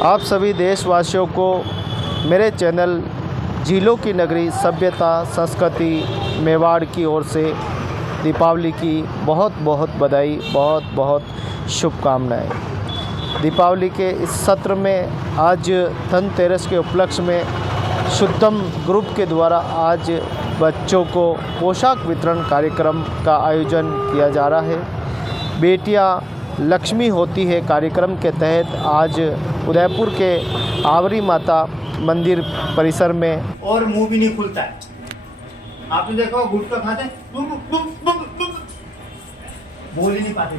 आप सभी देशवासियों को मेरे चैनल झीलों की नगरी सभ्यता संस्कृति मेवाड़ की ओर से दीपावली की बहुत बहुत बधाई, बहुत बहुत शुभकामनाएं। दीपावली के इस सत्र में आज धनतेरस के उपलक्ष्य में शुद्धम ग्रुप के द्वारा आज बच्चों को पोशाक वितरण कार्यक्रम का आयोजन किया जा रहा है। बेटियां लक्ष्मी होती है कार्यक्रम के तहत आज उदयपुर के आवरी माता मंदिर परिसर में और मुंह भी नहीं खुलता है। आपने देखा गुटखा खाते हैं, बोल ही नहीं पाते।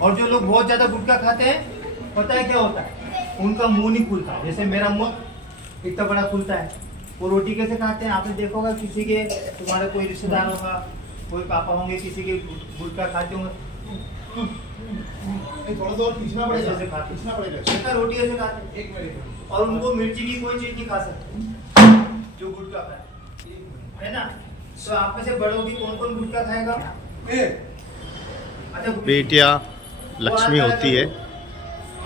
और जो लोग बहुत ज्यादा गुटखा खाते हैं, पता है क्या होता है, उनका मुंह नहीं खुलता। जैसे मेरा मुंह इतना बड़ा खुलता है। वो रोटी कैसे खाते हैं, आपने देखा होगा, किसी के तुम्हारे कोई रिश्तेदार होगा, कोई पापा होंगे, किसी के गुटखा खाते होंगे, थोड़ा खींचना पड़ेगा, ऐसे खाते खींचना पड़ेगा। रोटी ऐसे खाते हैं। एक मिनट। और उनको मिर्ची की कोई चीज नहीं खा सकते जो गुटखा खाए, है ना। तो आप में से बड़ों की कौन कौन गुटखा खाएगा? अच्छा, बेटियां लक्ष्मी होती है।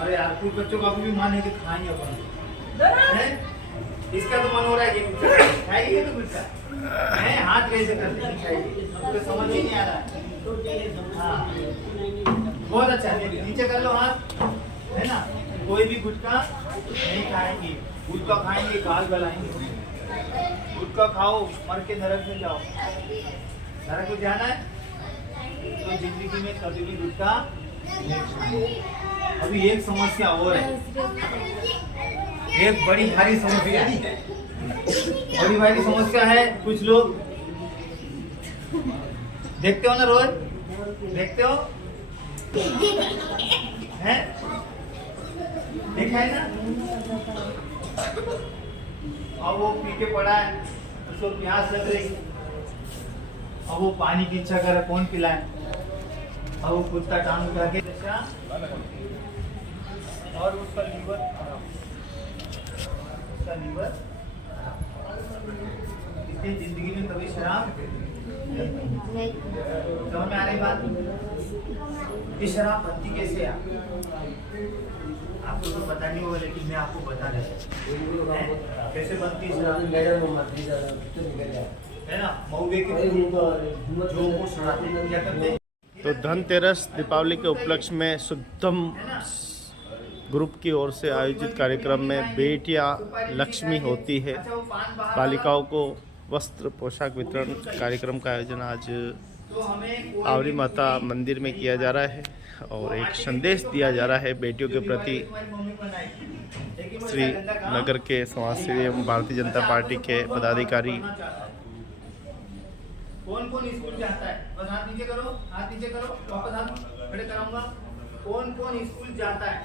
अरे यार, कुछ बच्चों का भी मन है कि खाएंगे अपन, हैं? इसका तो मन हो रहा है कि खाएंगे तो गुटखा है, हाथ कैसे करते हैं खाएंगे, हमको समझ ही नहीं आ रहा है। हाँ, बहुत अच्छा है, नीचे कर लो हाथ, है ना। कोई भी गुटखा नहीं खाएंगे, गुटखा खाएंगे गाल गलाएंगे। गुटखा खाओ मर के नरक में जाओ। नरक में जाना है तो जिंदगी में कभी भी गुटखा नहीं खाओ। अभी एक समस्या और है, एक बड़ी भारी समस्या है। बड़ी भारी समस्या है, कुछ लोग देखते हो ना, रोज देखते हो हैं, देखा है ना। अब वो पी के पड़ा है, उसको प्यास लग रही, अब वो पानी की इच्छा करे, कौन पिलाए। अब वो कुत्ता टांग उठा के और उसका लीवर इसलिए जिंदगी में कभी शराब समझ में आ रही बात। ये शराब बनती कैसे है आपको तो पता नहीं होगा, लेकिन मैं आपको बता रहा कैसे बनती है ना। मौगे के जो को सड़ाते हैं, क्या करते हैं। तो धनतेरस दीपावली के उपलक्ष्य में शुद्धम ग्रुप की ओर से आयोजित कार्यक्रम में बेटियां लक्ष्मी होती है बालिकाओं को वस्त्र पोशाक वितरण कार्यक्रम का आयोजन आज आवरी माता मंदिर में किया जा रहा है और एक संदेश दिया जा रहा है बेटियों के प्रति। श्री नगर के समाजसेवी एवं भारतीय जनता पार्टी के पदाधिकारी। कौन कौन स्कूल जाता है, बस हाथ नीचे करो, हाथ नीचे करो, वापस हाथ खड़े कराऊंगा। कौन कौन स्कूल जाता है?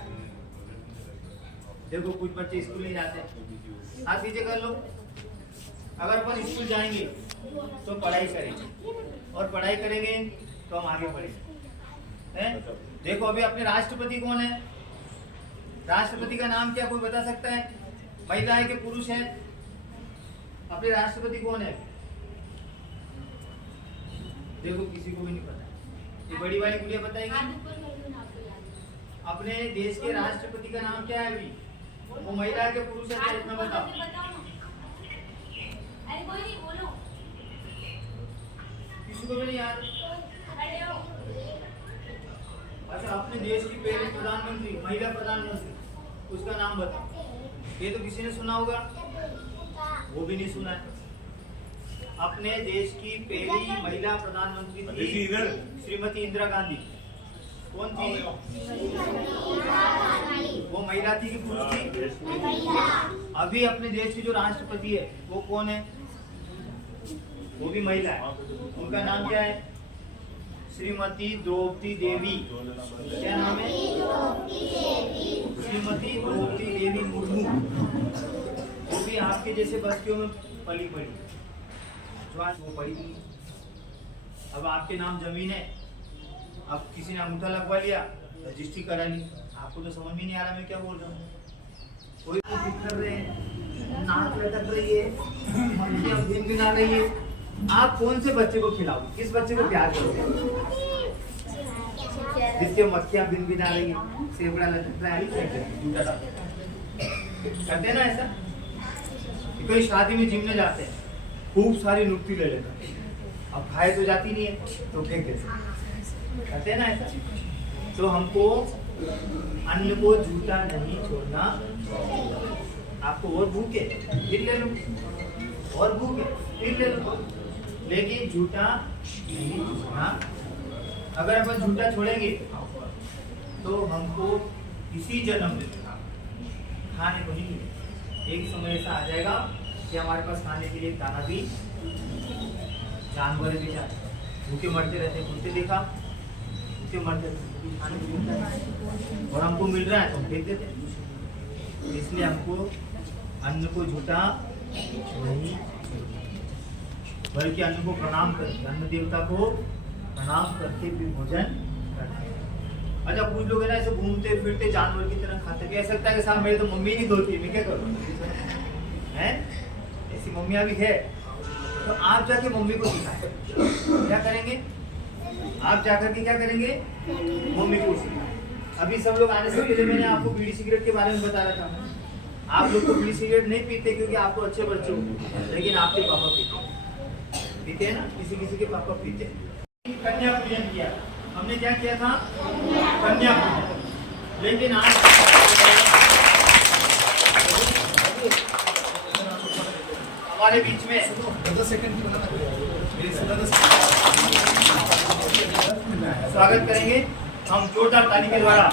देखो कुछ बच्चे स्कूल नहीं जाते, हाथ नीचे कर लो। अगर अपन स्कूल जाएंगे तो पढ़ाई करेंगे, और पढ़ाई करेंगे तो हम आगे बढ़ेंगे, हैं? देखो अभी अपने राष्ट्रपति कौन है? राष्ट्रपति का नाम क्या कोई बता सकता है? महिला है कि पुरुष है? अपने राष्ट्रपति कौन है? देखो किसी को भी नहीं पता। ये बड़ी वाली गुड़िया बताएगी। अपने देश के राष्ट्रपति का नाम क्या है? अभी वो महिला है कि पुरुष है? इतना बताओ। किसी को भी नहीं याद। अच्छा, अपने देश की पहली प्रधानमंत्री, महिला प्रधानमंत्री, उसका नाम बताओ। ये तो किसी ने सुना होगा, वो भी नहीं सुना है। अपने देश की पहली महिला प्रधानमंत्री थी श्रीमती इंदिरा गांधी। कौन थी वो? महिला थी कि पुरुष थी? अभी अपने देश की जो राष्ट्रपति है वो कौन है? वो भी महिला है। उनका नाम क्या है? श्रीमती द्रौपदी देवी। क्या नाम है? श्रीमती द्रौपदी देवी मुर्मू। वो भी आपके जैसे बस्तियों में पली पड़ी, जो आज वो पड़ी नहीं। अब आपके नाम जमीन है, अब किसी ने अंगूठा लगवा लिया, रजिस्ट्री करा ली। आपको तो समझ में नहीं आ रहा मैं क्या बोल रहा हूँ। कोई कर रहे हैं, नाक लटक रही है, मक्खियाँ भिन-भिना रही है। आप कौन से बच्चे को खिलाओगे? किस बच्चे को प्यार करोगे? जिससे मक्खियां बिन बिना रही, सेवड़ा लटक रहा है, झूठा डालते करते हैं ना ऐसा। कोई शादी में जिम में जाते हैं, खूब सारी नुक्ती ले लेते हैं, अब खाए तो जाती नहीं है तो फेंक देते, करते हैं ना ऐसा। तो हमको अन्न को झूठा नहीं छोड़ना। आपको और भूख है फिर ले लो, और भूख है फिर ले लो, लेकिन झूठा नहीं छोड़ना। अगर अपन झूठा छोड़ेंगे तो हमको इसी जन्म में खाने को नहीं मिलेगा। एक समय ऐसा आ जाएगा कि हमारे पास खाने के लिए दाना भी, जानवर भी जाते भूखे मरते रहते, भूखे देखा भूखे मरते खाने को मिलता है और हमको मिल रहा है तो हम फेंक देते हैं। इसलिए हमको अन्न को झूठा नहीं, बल्कि अन्न को प्रणाम करके, अन्न देवता को प्रणाम करके भी भोजन करना। अच्छा कुछ लोग है ना ऐसे घूमते फिरते जानवर की तरह खाते, ऐसा लगता है कि साहब मेरी तो मम्मी नहीं धोती है, मैं क्या करूँ हैं? ऐसी मम्मियाँ भी है। तो आप जाके मम्मी को सिखाएं, क्या करेंगे आप जाकर के, क्या करेंगे मम्मी को सिखाएं। अभी सब लोग आने से पहले मैंने आपको बीड़ी सिगरेट के बारे में बता रहा था। आप लोग तो बीड़ी सिगरेट नहीं पीते क्योंकि आपको अच्छे बच्चे हो, लेकिन आपके पापा पीते हैं ना, किसी किसी के पापा पीते हैं। कन्या पूजन किया हमने, क्या किया था कन्या पूजन। लेकिन आज हमारे बीच में स्वागत करेंगे हम जोरदार ताली के द्वारा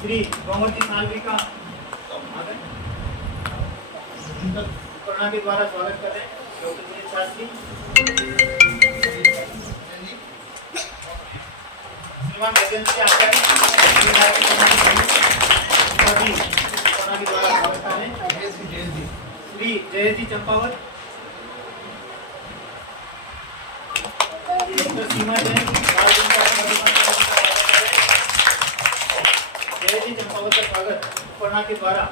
श्री गौमती सालवी का करुणा के द्वारा स्वागत कर रहे हैं डॉक्टर दिनेश शास्त्री, श्रीमान वैजयंती आचार्य करुणा के द्वारा स्वागत कर रहे हैं, श्री जयजी चंपावत, डॉक्टर सीमा जैन, जयजी चंपावत का स्वागत करुणा के द्वारा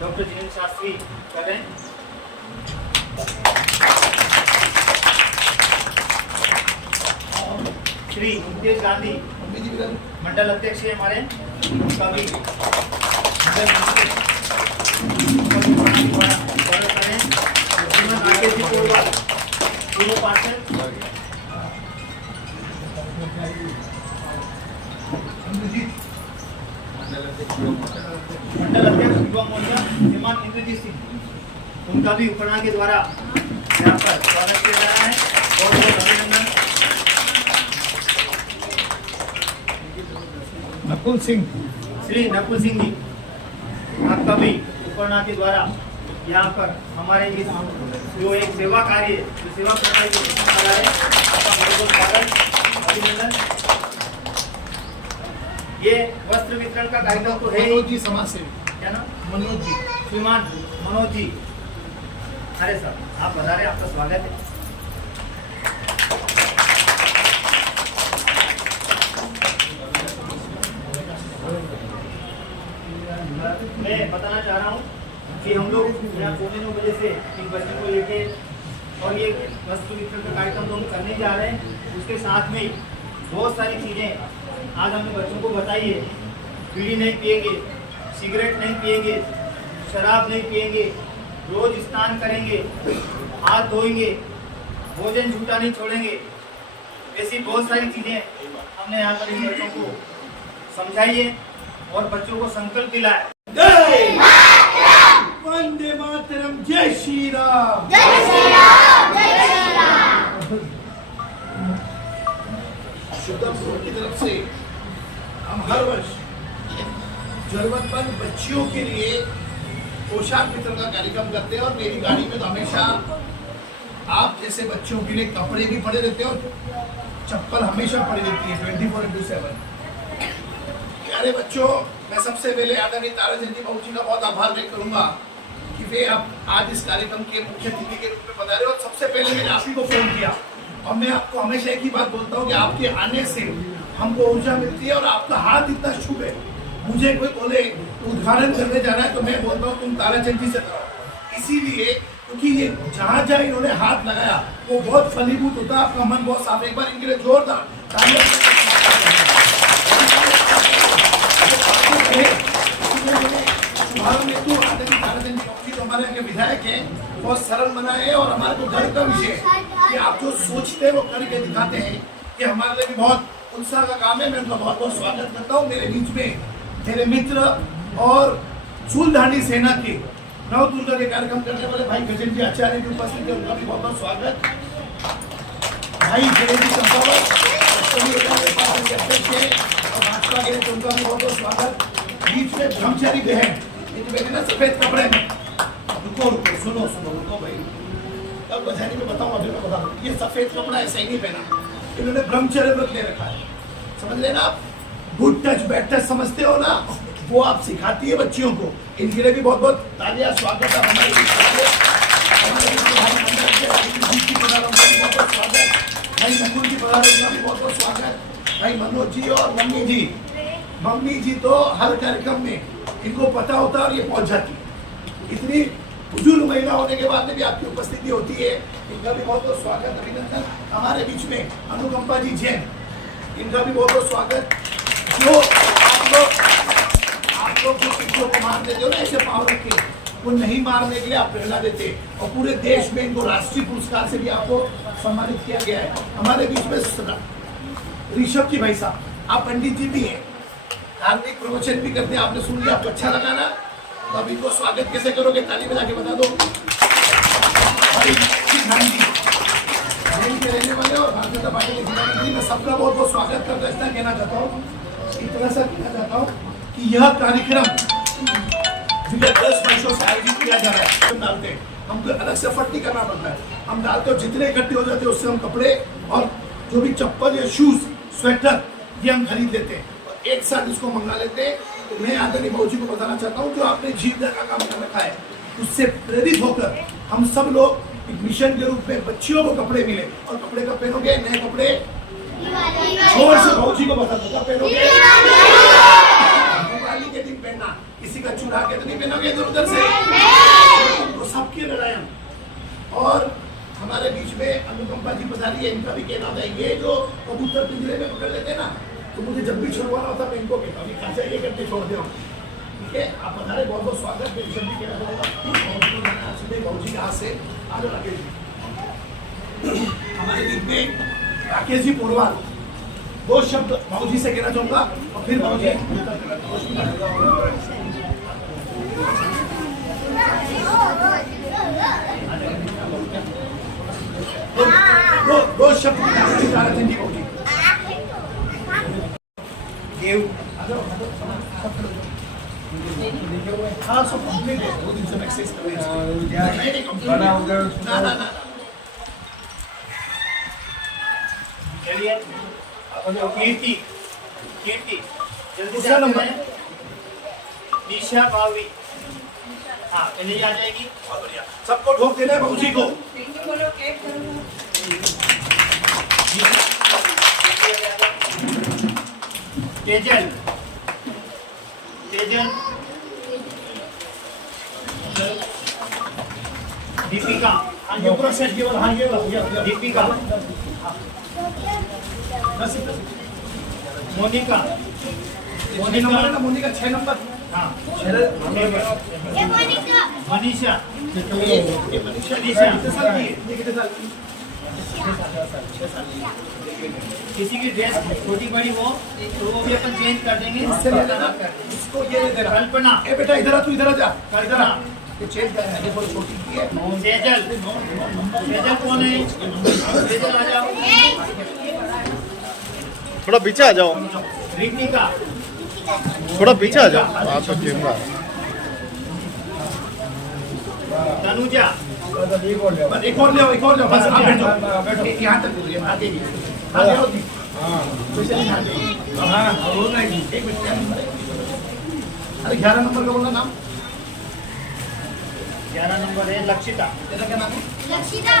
डॉक्टर दिनेश शास्त्री कर रहे हैं। श्री मुकेश गांधी मंडल अध्यक्ष है हमारे, उनका भी मंडल अध्यक्ष युवा मोर्चा श्रीमान इंद्रजीत सिंह, उनका भी उपकरण के द्वारा यहाँ पर स्वागत किया जा रहा है। बहुत बहुत अभिनंदन। नकुल सिंह, श्री नकुल सिंह जी, आपका भी उपकरण के द्वारा यहाँ पर हमारे इस जो एक सेवा कार्य, जो सेवा प्रकार है, आपका बहुत बहुत स्वागत अभिनंदन। ये वस्त्र वितरण का कार्यक्रम तो है मनोज जी समाज सेवी, क्या ना मनोज जी, श्रीमान मनोज जी, अरे सर आप बता रहे, आपका स्वागत है। मैं बताना चाह रहा हूँ कि हम लोग यहाँ 9 बजे से इन बच्चों को लेके और ये वस्तु वितरण का कार्यक्रम तो हम करने जा रहे हैं, उसके साथ में बहुत सारी चीज़ें आज हमने बच्चों को बताई है। बीड़ी नहीं पिएंगे, सिगरेट नहीं पिएंगे, शराब नहीं पिएंगे, रोज स्नान करेंगे, हाथ धोएंगे, भोजन झूठा नहीं छोड़ेंगे, ऐसी बहुत सारी चीज़ें हमने यहाँ पर इन बच्चों को समझाई है और बच्चों को संकल्प दिलाया। वंदे मातरम, जय श्री राम, जय श्री राम, जय श्री राम। शुद्धपुर की तरफ से हम हर वर्ष जरूरतमंद बच्चियों के लिए पोशाक वितरण का कार्यक्रम करते हैं और मेरी गाड़ी में तो हमेशा आप जैसे बच्चों के लिए कपड़े भी पड़े रहते हैं और चप्पल हमेशा पड़ी रहती है 24/7। प्यारे बच्चों, मैं सबसे पहले आदरणीय ताराचंद बाबू जी का बहुत आभार व्यक्त करूंगा कि वे आप आज इस कार्यक्रम के मुख्य अतिथि के रूप में पधारे और सबसे पहले मैंने आप ही को फोन किया। और मैं आपको हमेशा एक ही बात बोलता हूँ कि आपके आने से हमको ऊर्जा मिलती है और आपका हाथ इतना शुभ है। मुझे कोई बोले उद्घाटन करने जाना है तो मैं बोलता हूँ तुम ताराचंद जी से कराओ, इसीलिए क्योंकि ये जहाँ जहाँ इन्होंने हाथ लगाया वो बहुत फलीभूत होता है, आपका मन बहुत साफ। एक बार इनके लिए जोरदार तालियां। शुभारंभ हेतु आदरणीय ताराचंद जी जो हमारे यहाँ के विधायक हैं, बहुत सरल बनाए हैं और हमारे को गर्व का विषय है कि आप जो सोचते हैं वो करके दिखाते हैं। ये हमारे लिए भी बहुत उत्साह का काम है। मैं उनका बहुत बहुत स्वागत करता हूँ। मेरे बीच में मेरे मित्र और चूलधानी सेना के नव दुर्गा के कार्यक्रम करने वाले भाई गजेंद्र जी आचार्य की उपस्थित है, उनका भी बहुत बहुत स्वागत। भाई जयंती चंपावत अध्यक्ष है और भाजपा के लिए उनका भी बहुत बहुत स्वागत। बीच में ब्रह्मचारी बहन इनके ना सफेद कपड़े में, रुको रुको सुनो सुनो रुको भाई, तब बजाने में बताऊँ, अभी मैं बता दूँ। ये सफेद कपड़ा ऐसा ही नहीं पहना, इन्होंने ब्रह्मचर्य व्रत ले रखा है, समझ लेना आप। गुड टच बैड टच समझते हो ना, वो आप सिखाती है बच्चियों को। इनके लिए भी बहुत बहुत तालियां, स्वागत है हमारे भाई नकुल जी पधारे, भी बहुत बहुत स्वागत। भाई मनोज जी और मम्मी जी, मम्मी जी तो हर कार्यक्रम में इनको पता होता है और ये पहुंच जाती है। इतनी बुजुर्ग महिला होने के बाद में भी आपकी उपस्थिति होती है, इनका भी बहुत बहुत स्वागत, अभिनंदन। हमारे बीच में अनुकंपा जी जैन, इनका भी बहुत बहुत स्वागत। जो आप लोग जो पिछले को मार देते हो ना ऐसे पाव रख के, वो नहीं मारने के लिए आप प्रेरणा देते, और पूरे देश में इनको राष्ट्रीय पुरस्कार से भी आपको सम्मानित किया गया है। हमारे बीच में ऋषभ जी भाई साहब, आप पंडित जी भी हैं, धार्मिक प्रवचन भी करते हैं, आपने सुन लिया, आपको अच्छा लगा ना, तो अब इनको स्वागत कैसे करोगे, ताली बजा के बता दो। के रहने वाले और भारतीय जनता पार्टी के जिलाधिकारी, मैं सबका बहुत बहुत स्वागत करता हूँ। इतना कहना चाहता हूँ, इतना सा कहना चाहता हूँ कि यह कार्यक्रम विगत 10 वर्षों से आयोजित किया जा रहा है। हम डालते हैं, हमको अलग से एफर्ट नहीं करना पड़ता है, हम डालते हो, जितने इकट्ठे हो जाते हैं उससे हम कपड़े और जो भी चप्पल या शूज स्वेटर ये हम खरीद लेते हैं और एक साथ इसको मंगा लेते हैं। तो मैं आदरणीय भाऊ जी को बताना चाहता हूँ, जो आपने जीवदान का काम कर रखा है, उससे प्रेरित होकर हम सब लोग एक मिशन के रूप में बच्चियों को कपड़े मिले, और कपड़े कब पहनोगे, नए कपड़े जोर से भाऊ जी को बता दो, कब पहनोगे, दिवाली के दिन पहनना, किसी का चुरा के तो नहीं पहनोगे इधर उधर से, तो सबकी लड़ाई। और हमारे बीच में अनुकंपा जी पधारी है, इनका भी कहना होता है, ये जो कबूतर पिंजरे में पकड़ लेते ना, तो मुझे जब भी छुड़वाना होता मैं इनको कहता हूँ खा चाहिए करके छोड़ दो, ठीक है। आप पधारे, बहुत बहुत स्वागत। मैं ऋषभ जी कहना चाहूँगा भाऊ जी यहाँ से आ जाओ। राकेश जी हमारे बीच में, राकेश जी पोरवाल, 2 शब्द भाऊ जी से कहना चाहूँगा और फिर भाऊ जी दो शब्द ताराचंद जी भाऊ जी देव। हाँ सब कंप्लीट है, 2 दिन से एक्सेस कर रहे हैं। चलिए कीर्ति, कीर्ति जल्दी दूसरा नंबर निशा भावी, हाँ चलिए आ जाएगी। बहुत बढ़िया, सबको ठोक देना है भाऊ जी को। तेजल, तेजल, दीपिका, हाँ ये पूरा सेट केवल, हाँ ये वाला दीपिका, मोनिका, मोनिका, मोनिका 6 नंबर, हाँ ये मोनिका, मनीषा, ये मनीषा कितने साल की है? ये कितने साल की? किसी की ड्रेस छोटी बड़ी हो तो वो भी अपन चेंज कर देंगे। इससे ले लेना, इसको ये ले देना। कल्पना, ए बेटा इधर आ, तू इधर आ जा, कल्पना, ये चेंज करना है, ये बहुत छोटी की है। सेजल, सेजल कौन है? सेजल आ जाओ। थोड़ा पीछे आ जाओ, रितिका, थोड़ा पीछे आ जाओ, आप तो कैमरा। तनुजा, बस एक और ले आओ, एक और ले आओ, बस आप बैठो, यहाँ तक बोलिए, आगे भी आगे आओ जी। हाँ बोलना है जी, 1 मिनट। अरे 11 नंबर का बोलना नाम, 11 नंबर है लक्षिता, तेरा क्या नाम है? लक्षिता,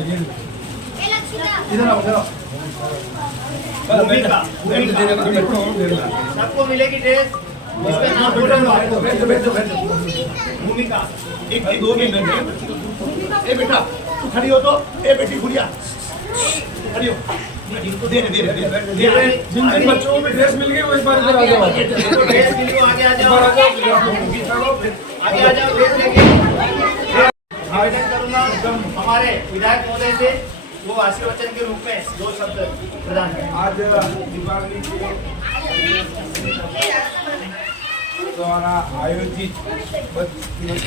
ये ए लक्षिता, इधर आओ, इधर आओ। भूमिका, भूमिका, सबको मिलेगी ड्रेस। इसका नाम बोलो आपको। भूमिका। एक की 2 मिनट। ए बेटा तू खड़ी हो तो, ए बेटी गुड़िया खड़ी हो। इनको दे जिन जिन बच्चों को भी ड्रेस मिल गई वो एक बार इधर आ जाओ। ड्रेस मिल गई, आगे आ जाओ, ऊपर आ जाओ। आगे आ जाओ, ड्रेस लेके। आवेदन करूंगा हमारे विधायक महोदय से वो आशीर्वचन के रूप में 2 शब्द प्रदान करें। आज दीपावली के द्वारा आयोजित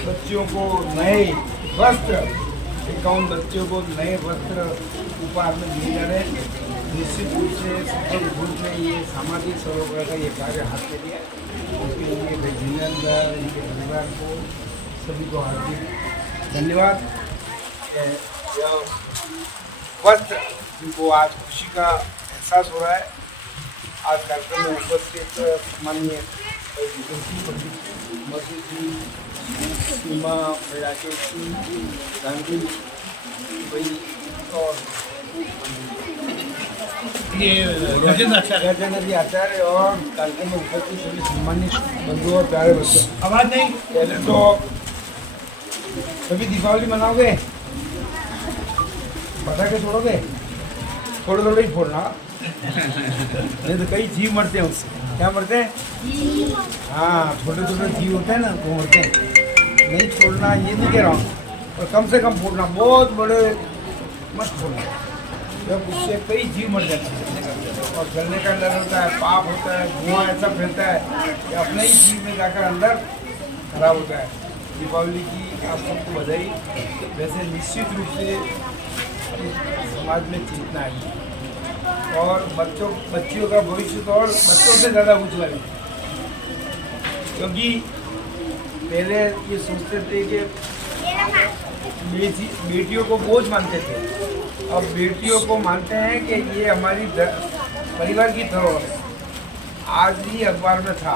बच्चों को नए वस्त्र, 51 बच्चों को नए वस्त्र उपहार में दिए जा रहे हैं। निश्चित रूप से सफल ग्रुप ने ये सामाजिक सरोकार का ये कार्य हाथ में लिया। उसके लिए मैं जिनेंद्र, इनके परिवार को सभी को हार्दिक धन्यवाद। यह वस्त्र इनको आज खुशी का एहसास हो रहा है। आज कार्यक्रम में उपस्थित माननीय मसूद जी, सीमा राकेश जी, गांधी भाई और ये गजेंद्र गजेंद्र जी आचार्य और कार्यक्रम में उपस्थित सभी सम्मानित बंधु और प्यारे बच्चों, आवाज नहीं। पहले तो सभी दीपावली मनाओगे? पटाखे छोड़ोगे? थोड़े थोड़े ही फोड़ना, नहीं तो कई जीव मरते हैं उससे। क्या मरते हैं? हाँ, छोटे छोटे जीव होते हैं ना, वो मरते हैं। नहीं छोड़ना, ये नहीं कह रहा हूँ, और कम से कम फोड़ना, बहुत बड़े मत फोड़ना, जब उससे कई जीव मर जाते हैं। और जलने का डर होता है, पाप होता है, धुआं ऐसा फैलता है कि अपने ही जीव में जाकर अंदर खराब होता है। दीपावली की आप सबको बधाई। वैसे निश्चित रूप से समाज में चेतना आई है और बच्चियों का भविष्य तो और बच्चों से ज़्यादा उज्जवल है, क्योंकि पहले ये सोचते थे कि बेटियों को बोझ मानते थे, अब बेटियों को मानते हैं कि ये हमारी परिवार की धरोहर है। आज ही अखबार में था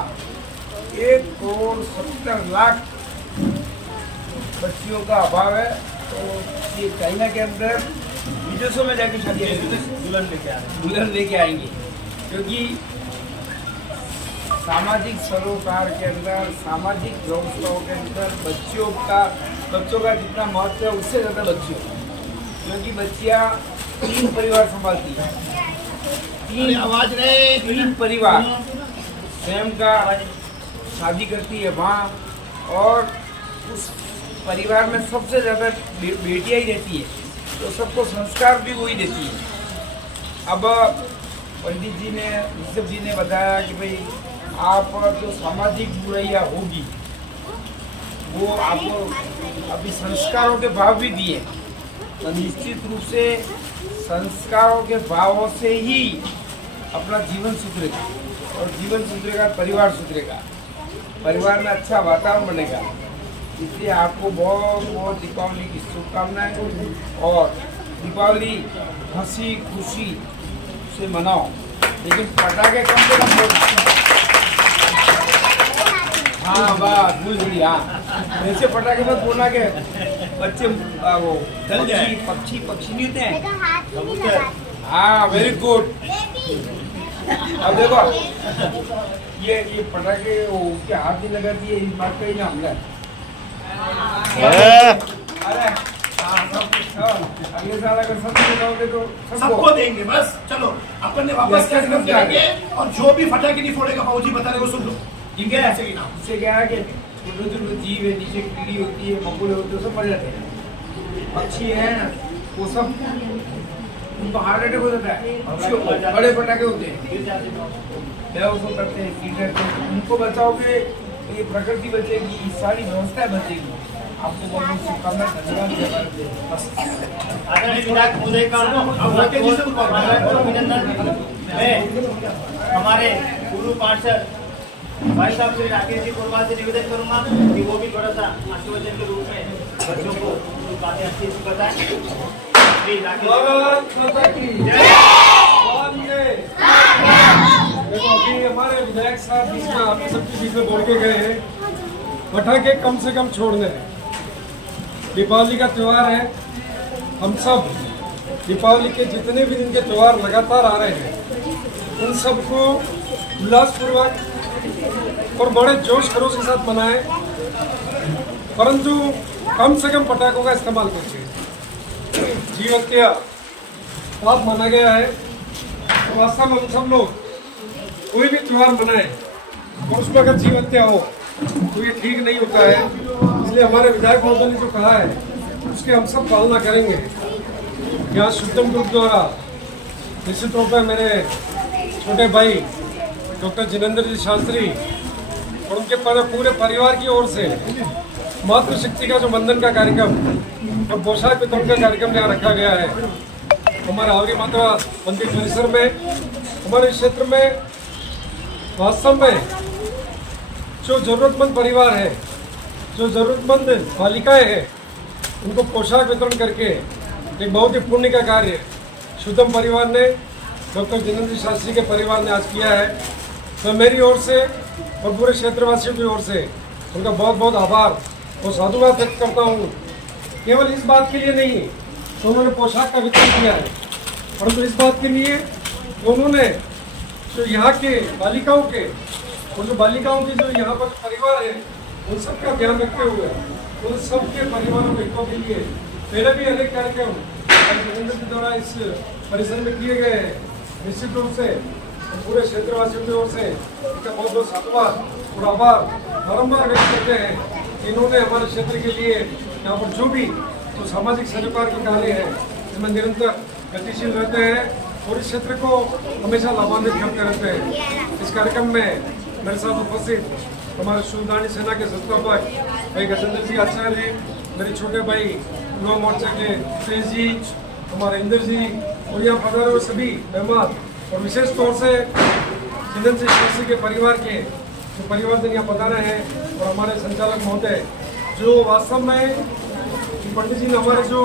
1,70,00,000 बच्चियों का अभाव है। तो ये चाइना के अंदर विदेशों में जाके शादी दुल्हन लेके आएंगे, क्योंकि सामाजिक सरोकार के अंदर, सामाजिक व्यवस्थाओं के अंदर बच्चों का जितना महत्व है उससे ज़्यादा बच्चियों, क्योंकि बच्चियाँ 3 परिवार संभालती हैं। आवाज नहीं। 3 परिवार स्वयं का शादी करती है वहाँ, और उस परिवार में सबसे ज़्यादा बेटियाँ ही रहती है, तो सबको संस्कार भी वही देती है। अब पंडित जी ने, ऋषभ जी ने बताया कि भाई आप जो सामाजिक बुराइयाँ होगी वो आपको अभी संस्कारों के भाव भी दिए, तो निश्चित रूप से संस्कारों के भावों से ही अपना जीवन सुधरेगा, और जीवन सुधरेगा, परिवार सुधरेगा, परिवार में अच्छा वातावरण बनेगा। इसलिए आपको बहुत बहुत दीपावली की शुभकामनाएं, और दीपावली हंसी खुशी से मनाओ, लेकिन पटाखे कम से कम फोड़ना। हाँ बात भूल गई। हाँ, वैसे पटाखे मत फोड़ना के बच्चे वो पक्षी नहीं होते हैं। हाँ, वेरी गुड। अब देखो ये पटाखे वो उसके हाथ नहीं लगा दिए, इस बात का ही ना हमला। अरे अगले साल अगर सबको लगाओगे तो सबको देंगे। बस चलो, अपन ने वापस कार्यक्रम करेंगे, और जो भी फटाके नहीं फोड़ेगा बाबूजी बता रहे वो सुन लो। ठीक है, ऐसे ही ना। इससे क्या है कि छोटे छोटे जीव है, नीचे कीड़ी होती है, मकोड़े होते हैं, सब मर जाते हैं। पक्षी है ना, वो सब उनको हार्ट अटैक हो जाता है। पक्षियों को बड़े पटाखे होते हैं, क्या उसको करते हैं, कीट करते हैं। उनको बचाओगे ये प्रकृति बचेगी, सारी व्यवस्था बचेगी। आपको बहुत बहुत शुभकामनाएं, धन्यवाद। आदरणीय विधायक महोदय का अभिनंदन। मैं हमारे पूर्व पार्षद भाई साहब श्री राकेश जी कोरबा से निवेदन करूंगा कि वो भी थोड़ा सा आशीर्वचन के रूप में बच्चों को बातें अच्छी से बताएं। श्री राकेश देखो, अभी हमारे विधायक साहब बीच में आप सबके बीच में बोल के गए हैं, पटाखे कम से कम छोड़ने हैं। दीपावली का त्यौहार है, हम सब दीपावली के जितने भी दिन के त्यौहार लगातार आ रहे हैं उन सबको उल्लासपूर्वक और बड़े जोश खरोश के साथ मनाएं, परंतु कम से कम पटाखों का इस्तेमाल करके। जीवन का साथ माना गया है, तो वास्तव में हम सब लोग कोई भी त्यौहार मनाएं और उसमें अगर जीव हत्या हो तो ये ठीक नहीं होता है। इसलिए हमारे विधायक महोदय ने जो कहा है उसकी हम सब पालना करेंगे। यहाँ शुद्धम ग्रुप द्वारा निश्चित रूप में मेरे छोटे भाई डॉक्टर जिनेंद्र जी शास्त्री और उनके पूरे परिवार की ओर से मातृशक्ति का जो वंदन का कार्यक्रम और पोशाक वितरण का कार्यक्रम यहाँ रखा गया है। हमारे आवरी माता मंदिर परिसर में हमारे क्षेत्र में वास्तव में जो जरूरतमंद परिवार है, जो जरूरतमंद बालिकाएं हैं, उनको पोशाक वितरण करके एक बहुत ही पुण्य का कार्य शुद्धम परिवार ने, डॉक्टर जिनेंद्र शास्त्री के परिवार ने आज किया है। तो मेरी ओर से और पूरे क्षेत्रवासियों की ओर से उनका बहुत बहुत आभार और साधुवाद व्यक्त करता हूँ। केवल इस बात के लिए नहीं तो उन्होंने पोशाक का वितरण किया है, परंतु इस बात के लिए तो उन्होंने जो यहाँ के बालिकाओं के और जो बालिकाओं के जो यहाँ पर परिवार है उन सब का ध्यान रखते हुए उन सब के परिवारों के हितों के लिए पहले भी अनेक कार्यक्रम जिनेंद्र के द्वारा इस परिसर में किए गए हैं। निश्चित रूप से पूरे क्षेत्रवासियों की ओर से इनका बहुत बहुत साधुवाद और आभार बारम्बार व्यक्त करते हैं कि इन्होंने हमारे क्षेत्र के लिए यहाँ पर जो भी तो सामाजिक सरोकार के कार्य है इसमें निरंतर गतिशील रहते हैं और इस क्षेत्र को हमेशा लाभान्वित करते रहते हैं। इस कार्यक्रम में मेरे साथ उपस्थित हमारे शुभदानी सेना के संस्थापक भाई गजेंद्र जी आचार्य, मेरे छोटे भाई युवा मोर्चा के तेज जी, हमारे इंद्र जी और यहाँ पधारे हुए सभी मेहमान और विशेष तौर से जिनेंद्र शास्त्री के परिवार के जो परिवारजन यहाँ पधारे हैं और हमारे संचालक महोदय जो वास्तव में पंडित जी ने हमारे जो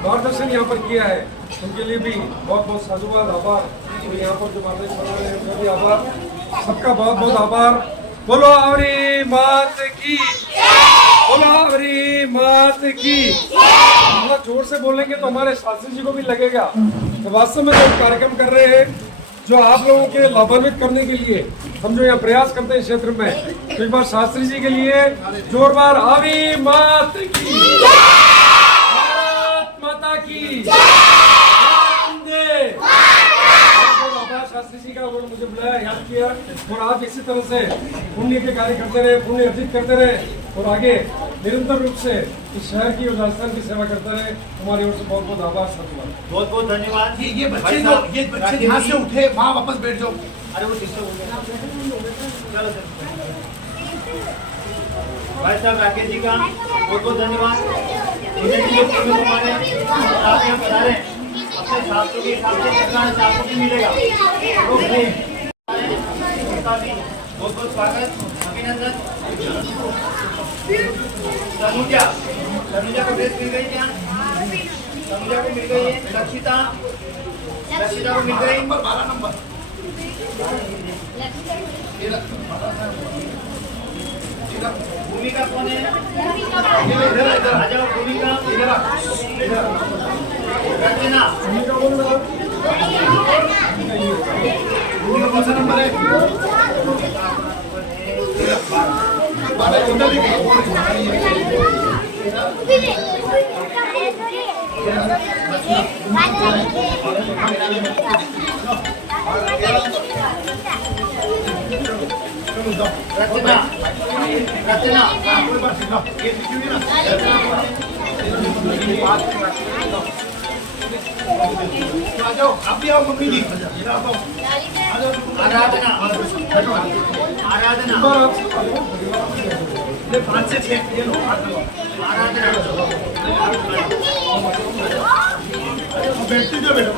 मार्गदर्शन यहाँ पर किया है उनके लिए भी बहुत बहुत साधुवाद आभार। तो यहाँ पर जो मार्गदर्शन बना रहे हैं उनका भी आभार, सबका बहुत बहुत आभार। बोलो आवरी मात की, बोलो आवरी मात की। थोड़ा जोर से बोलेंगे तो हमारे शास्त्री जी को भी लगेगा तो वास्तव में जो कार्यक्रम कर रहे हैं जो आप लोगों के लाभान्वित करने के लिए हम जो यहाँ प्रयास करते हैं क्षेत्र में, तो एक बार शास्त्री जी के लिए जोरदार आवरी मात की, भारत माता की, शास्त्री जी का उन्होंने मुझे बुलाया, याद किया और आप इसी तरह से पुण्य के कार्य करते रहे, पुण्य अर्जित करते रहे और आगे निरंतर रूप से इस शहर की और राजस्थान की सेवा करते रहे। हमारी ओर से बहुत बहुत आभार, साधुवाद, बहुत बहुत धन्यवाद। ये बच्चे यहाँ से उठे वहाँ वापस बैठ जाओ। अरे वो डिस्टर्ब हो गया। चलो सर, भाई साहब राकेश जी का बहुत बहुत धन्यवाद। आप यहाँ पधारे अपने छात्रों के हिसाब से कितना छात्रों की मिलेगा बहुत बहुत स्वागत, अभिनंदन। तनुजा को ड्रेस मिल गई क्या? तनुजा को मिल गई है। लक्षिता को मिल गई। नंबर 12 नंबर भूमिका कौन है? आ जाओ भूमिका। रचना कौन सा नंबर है? रचना रचना आ जाओ, आप भी आओ मम्मी जी। आराधना आराधना 5 से 6 ये लो। आराधना बैठते जाओ बेटा।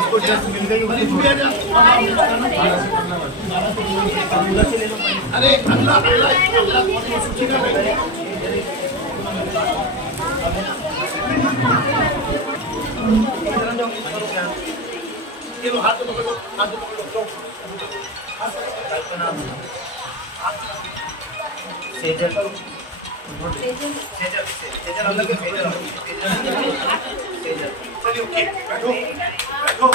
इसको ड्रेस मिल गई। अरे अगला सूची का बैठे। ये लो, हाथ तो पकड़ो, हाथ तो पकड़ो। सेजल सेजल अंदर के सेजल चलिए ओके बैठो बैठो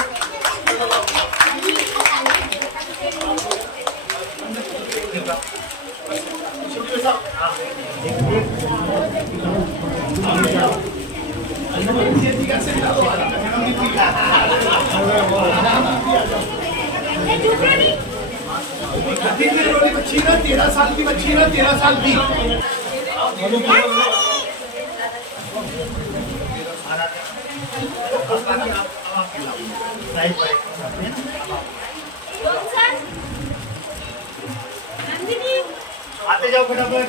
बच्ची ना 13 साल की बच्ची ना 13 साल की आते जाओ फटाफट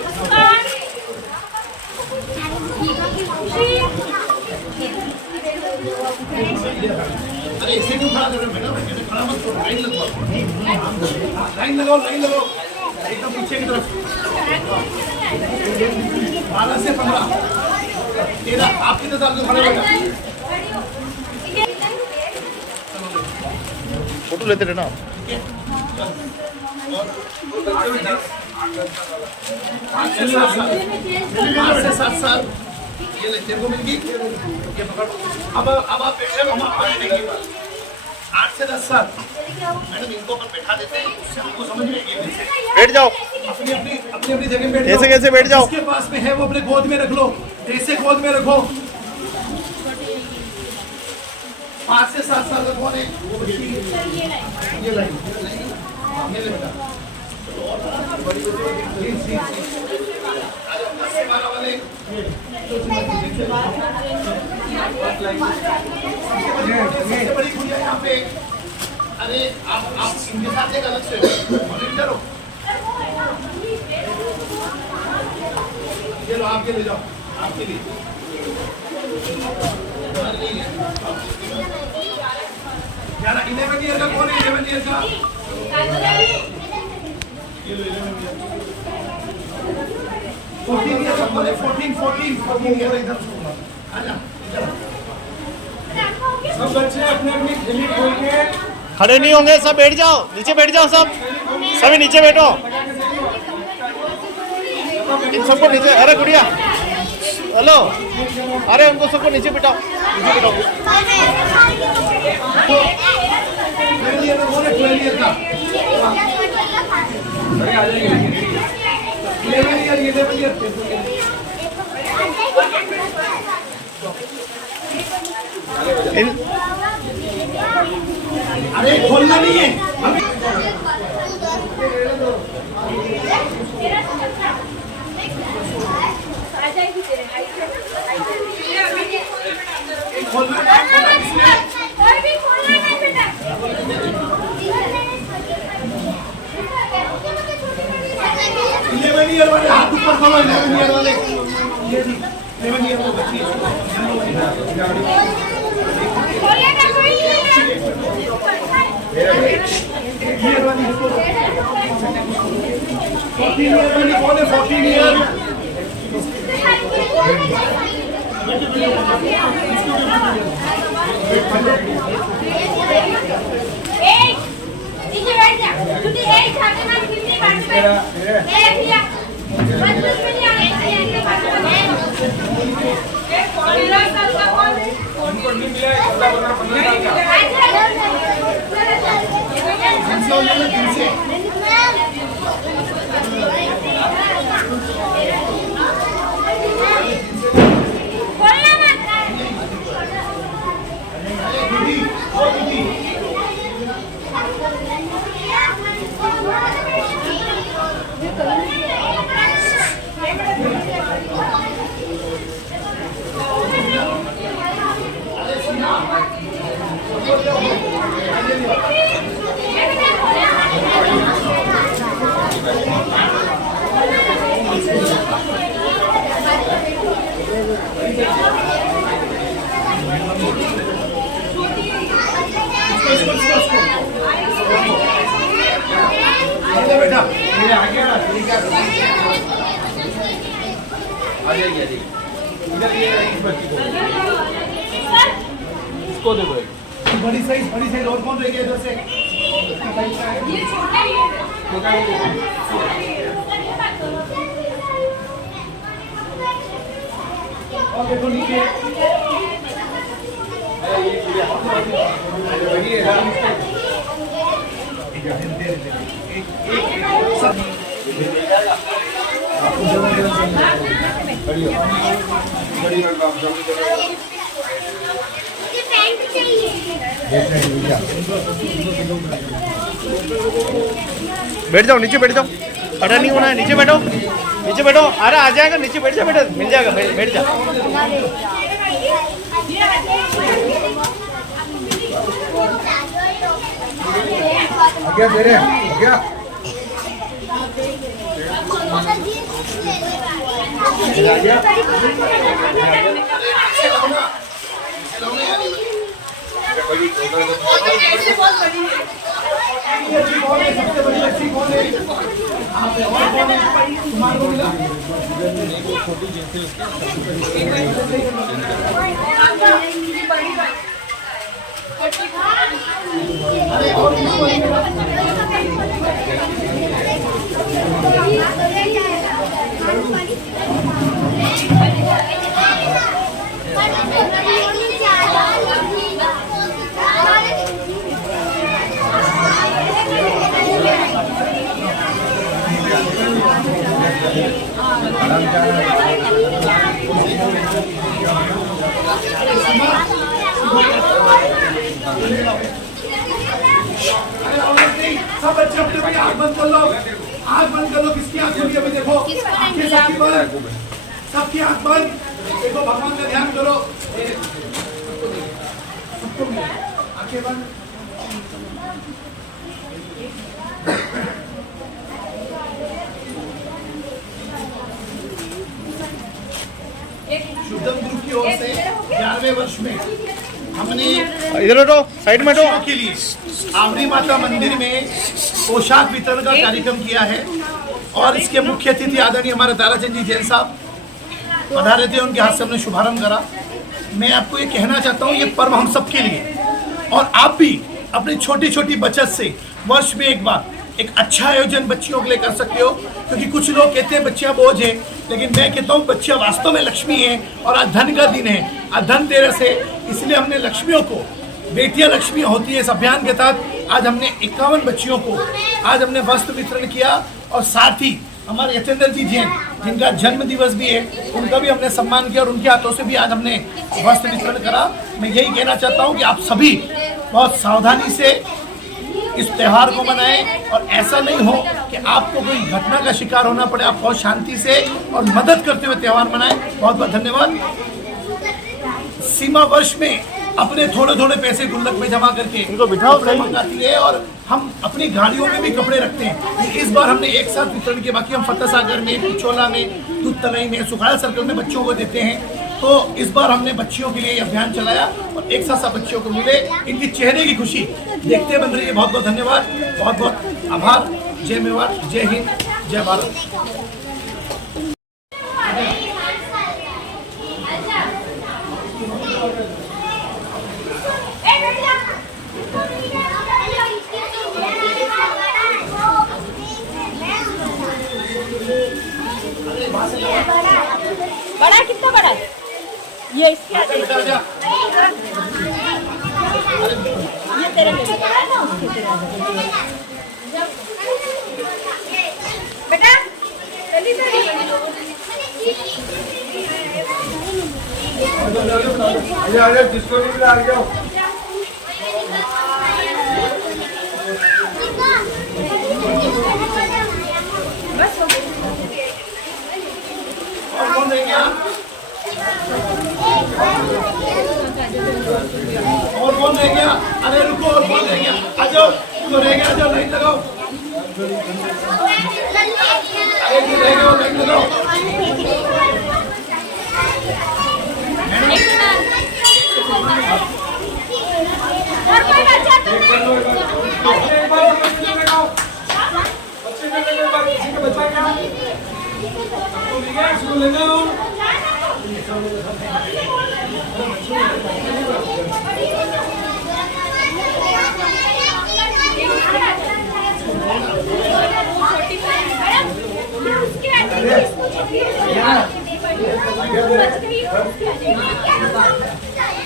अरे इसे क्यों खड़ा कर रहे हो मैडम ऐसे खड़ा मत करो लाइन लगवाओ लाइन लगाओ एकदम पीछे की तरफ 12 से 15 13 आप कितने साल के खड़े हो फोटो लेते रहना पाँच से 7 साल ये ले तेरे को मिल गई ये पकड़ अब आप बैठे हम आगे देंगे 8 से 10 साल मैडम इनको अपन बैठा देते हैं उससे हमको समझ में आएगी बैठ जाओ अपनी जगह बैठ ऐसे कैसे बैठ जाओ जिसके पास में है वो अपने गोद में रख लो ऐसे गोद में रखो 5 से 7 साल का कौन है वो बच्ची ये लाइन ये ले बेटा सबसे बड़ी गुड़िया यहाँ पे अरे आप इनके साथ एक अलग से मॉनिटर हो ये लो आपके ले जाओ आपके लिए 11 ईयर का कौन है 11 ईयर का ये लो 11 ईयर 14 ईयर का कौन है 14 ईयर इधर आजा सब बच्चे अपने अपनी थैली खोल के खड़े नहीं होंगे सब बैठ जाओ नीचे बैठ जाओ सब सभी नीचे बैठो इन सबको नीचे अरे गुड़िया हेलो अरे उनको सबको नीचे बिठाओ नीचे बिठाओ 12 ईयर का कौन है 12 ईयर का 11 ईयर इन अरे खोलना नहीं है इलेवन ईयर वाले हाथ ऊपर करो 11 ईयर वाले ये 11 ईयर वाले बच्चे कौन है 14 ईयर उनको नहीं मिला 14 15 साल का बेटा ये आगे ना ठीक है आ जाइए इधर ये इस बच्ची को इसको दे दो बड़ी साइज और कौन रह गया इधर से ये छोटा ही है और देखो नीचे बैठ जाओ, नीचे बैठ जाओ, खड़ा नहीं होना है, नीचे बैठो, नीचे बैठो। अरे आ जाएगा, नीचे बैठ जा बेटा, मिल जाएगा, बैठ जा। क्या दे रहे हैं क्या? सबसे बड़ी लक्ष्मी कौन है? तुम्हारे को मिला? अरे और सब बच्चे अपने भाई आँख बंद कर लो, आँख बंद कर लो। किसकी आँख खुली है अभी देखो, आपके सबकी बंद, सबकी आँख बंद। देखो भगवान का ध्यान करो, सबको आँखें बंद। शुद्धम गुरु की ओर से 11वें वर्ष में हमने इधर हटो, साइड में हटो। के लिए आवरी माता मंदिर में पोशाक वितरण का कार्यक्रम किया है और इसके मुख्य अतिथि आदरणीय हमारे ताराचंद जी जैन साहब पधारे थे, उनके हाथ से हमने शुभारंभ करा। मैं आपको ये कहना चाहता हूँ, ये पर्व हम सबके लिए, और आप भी अपनी छोटी छोटी बचत से वर्ष में एक बार एक अच्छा आयोजन बच्चियों के लिए कर सकते हो, क्योंकि कुछ लोग कहते हैं बच्चियां बोझ है, लेकिन मैं कहता हूँ बच्चियां वास्तव में लक्ष्मी है और आज धन का दिन है, आज धनतेरस है। इसलिए हमने लक्ष्मियों को, बेटियां लक्ष्मी होती है, इस अभियान के तहत आज हमने 51 बच्चियों को आज हमने वस्त्र वितरण किया, और साथ ही हमारे यतेंद्र जी जैन जिनका जन्म दिवस भी है, उनका भी हमने सम्मान किया और उनके हाथों से भी आज हमने वस्त्र वितरण करा। मैं यही कहना चाहता हूँ कि आप सभी बहुत सावधानी से इस त्यौहार को मनाएं और ऐसा नहीं हो कि आपको कोई घटना का शिकार होना पड़े। आप बहुत शांति से और मदद करते हुए त्यौहार मनाएं। बहुत बहुत धन्यवाद। सीमा वर्ष में अपने थोड़े थोड़े पैसे गुल्लक में जमा करके इनको बिठाओ, कपड़े मंगाती है और हम अपनी गाड़ियों में भी कपड़े रखते हैं। इस बार हमने एक साथ वितरण किया, बाकी हम फतेह सागर में, पिछोला में, दूध तराई में, सुखाल सर्कल में बच्चों को देते हैं। तो इस बार हमने बच्चियों के लिए ये अभियान चलाया और एक साथ सब बच्चियों को मिले, इनकी चेहरे की खुशी देखते बन रही है। बहुत बहुत धन्यवाद, बहुत बहुत आभार। जय मेवाड़, जय हिंद, जय भारत। बड़ा कितना बड़ा है ये? इसके ये तेरे लिए बड़ा है ना, उसके तेरे बेटा जल्दी आजा जिसको नहीं मिला आ जाओ। बस और कौन रह गया? और कौन रह गया? अरे रुको, और कौन रह गया? आ जाओ, तो रह गया, आ जाओ, लाइन लगाओ। अरे जो रह गया लाइन लगाओ। और कोई बच्चा तो नहीं।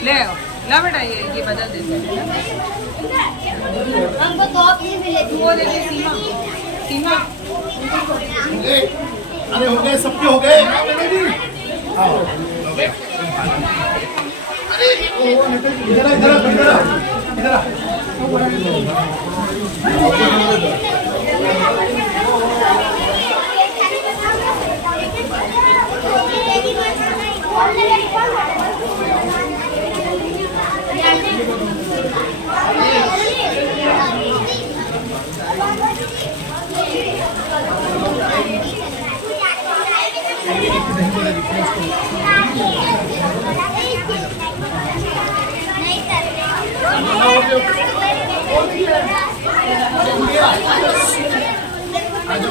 ले आओ, ला बेटा ये बदल देते हैं। हमको तो आप ये मिले थे। वो दे दे सीमा, सीमा अरे हो गए, सबके हो गए। अरे इधर इधर इधर इधर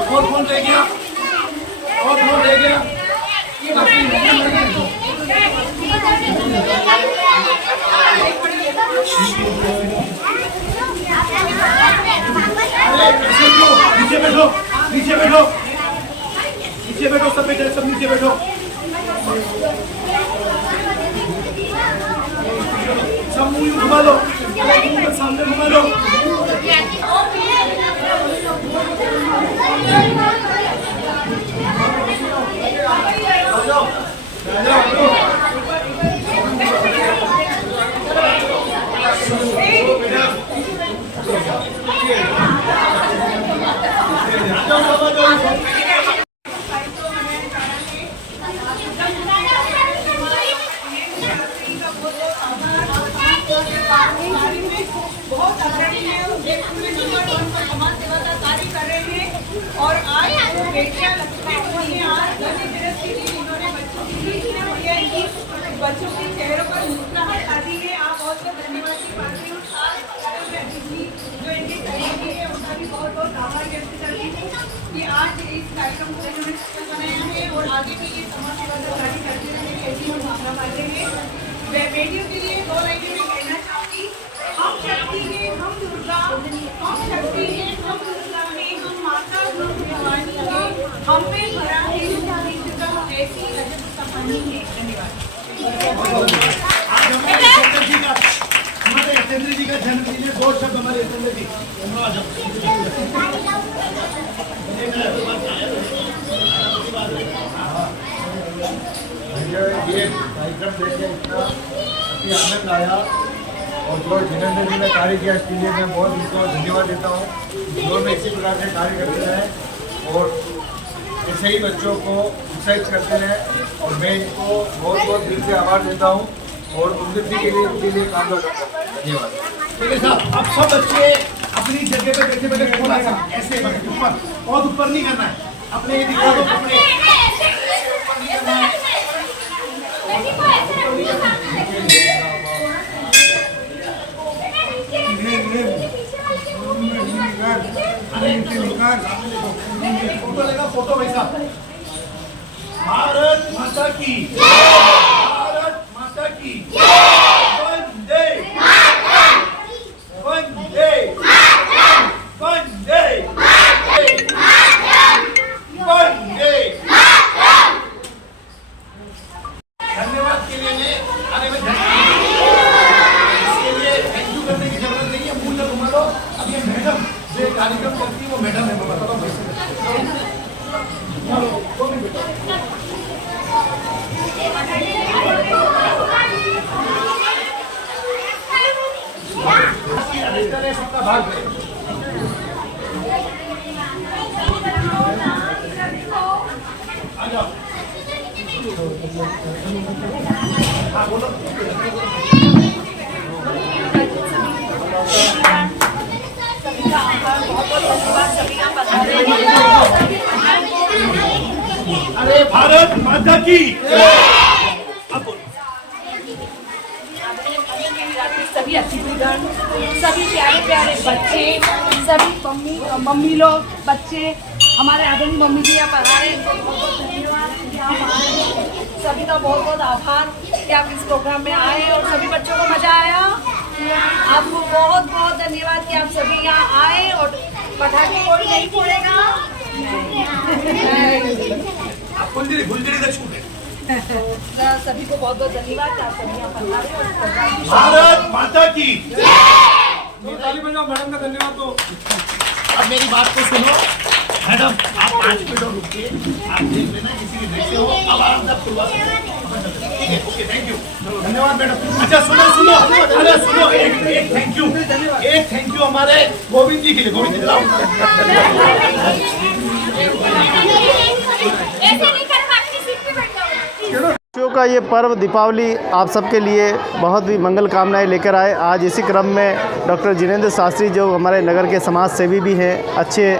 और कौन रह गया? और कौन रह गया? नीचे बैठो, नीचे बैठो, नीचे बैठो, सब बैठे, सब नीचे बैठो। सब मुंह घुमा लो, मुंह के सामने घुमा लो। बहुत आग्रही है और समाज सेवा का कार्य कर रहे हैं। और आज वो बेटियां लगती हैं, आज धनी गृहस्थी की इन्होंने बच्चों की बच्चों के चेहरों पर मुस्कुराहट आती है। आप बहुत बहुत धन्यवाद की पाती हूँ। जो इनके सहयोगी है उनका भी बहुत बहुत आभार व्यक्त करती हूँ कि आज इस कार्यक्रम को इन्होंने सफल बनाया है और आगे भी ये समाज सेवा का कार्य करते रहने के लिए हम भावना पाते हैं। बेटियों के लिए 2 लाइनें में कहना चाहूँगी। हम शक्ति हैं, हम दुर्गा, हम शक्ति हैं, हम दुर्गा हैं, हम माता रूप भवानी हैं, हम में भरा है दुर्गा ऐसी अजब कहानी है। धन्यवाद। हमारे चंद्र जी का जन्म के लिए 2 शब्द हमारे चंद्र जी। ये कार्यक्रम देख के इतना अति आनंद आया और जो जिनेंद्र जी ने कार्य किया इसके लिए मैं बहुत उनको धन्यवाद देता हूँ। जो में इसी प्रकार से कार्य करते रहें और ऐसे ही बच्चों को उत्साहित करते रहें और मैं इनको बहुत बहुत दिल से आभार देता हूँ और उन्नति के लिए इनके लिए काम करता हूँ। धन्यवाद। ठीक है साहब, अब सब बच्चे अपनी जगह पे बैठे बैठे थोड़ा सा ऐसे ऊपर, बहुत ऊपर नहीं करना है। अपने ये दिखा दो, अपने ऊपर नहीं करना है। फोटो लेगा, फोटो भाई साहब। भारत माता की, भारत माता की, वंदे वंदे वंदे वंदे। धन्यवाद के लिए मैं आने में इसके लिए थैंक यू करने की जरूरत नहीं है। मुंह न घुमा लो। अब ये मैडम जो कार्यक्रम करती है वो मैडम है, मैं बताता हूँ कैसे। सबका भाग आ जाओ। हाँ बोलो। अरे भारत माता की। अब बोलो। सभी अतिथिगण, सभी प्यारे प्यारे बच्चे, सभी मम्मी लोग, बच्चे, हमारे आदरणीय मम्मी जी यहाँ पधारे, इनको बहुत बहुत धन्यवाद कि आप आए। सभी का बहुत बहुत आभार कि आप इस प्रोग्राम में आए और सभी बच्चों को मजा आया। आपको बहुत बहुत धन्यवाद कि आप सभी यहाँ आए और पटाखे कोई नहीं फोड़ेगा। फुलझड़ी फुलझड़ी का छूट है। सभी को बहुत बहुत धन्यवाद। आप सभी यहाँ पधारे और परिवार की भारत माता की। ताली बजाओ मैडम का धन्यवाद दो। अब मेरी बात को सुनो मैडम, आप 5 मिनट और रुकिए, आप देख लेना किसी की ड्रेस से हो, अब आराम से शुरुआत ठीक है। ओके, थैंक यू, धन्यवाद मैडम। अच्छा सुनो, अरे सुनो, एक थैंक यू हमारे गोविंद जी के लिए। गोविंद जी लाओ। ऐसे नहीं कर, अपनी सीट पे बैठ जाओ। बच्चों का ये पर्व दीपावली आप सबके लिए बहुत ही मंगल कामनाएं लेकर आए। आज इसी क्रम में डॉक्टर जिनेंद्र शास्त्री जो हमारे नगर के समाज सेवी भी हैं, अच्छे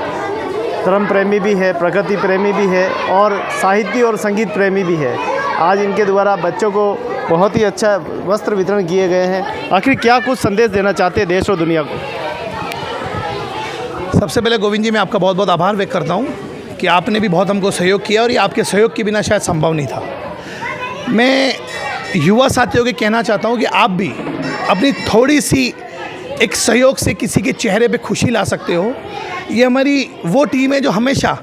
धर्म प्रेमी भी है, प्रकृति प्रेमी भी है और साहित्य और संगीत प्रेमी भी है, आज इनके द्वारा बच्चों को बहुत ही अच्छा वस्त्र वितरण किए गए हैं। आखिर क्या कुछ संदेश देना चाहते हैं देश और दुनिया को? सबसे पहले गोविंद जी मैं आपका बहुत बहुत आभार व्यक्त करता हूँ कि आपने भी बहुत हमको सहयोग किया और ये आपके सहयोग के बिना शायद संभव नहीं था। मैं युवा साथियों को कहना चाहता हूँ कि आप भी अपनी थोड़ी सी एक सहयोग से किसी के चेहरे पे खुशी ला सकते हो। ये हमारी वो टीम है जो हमेशा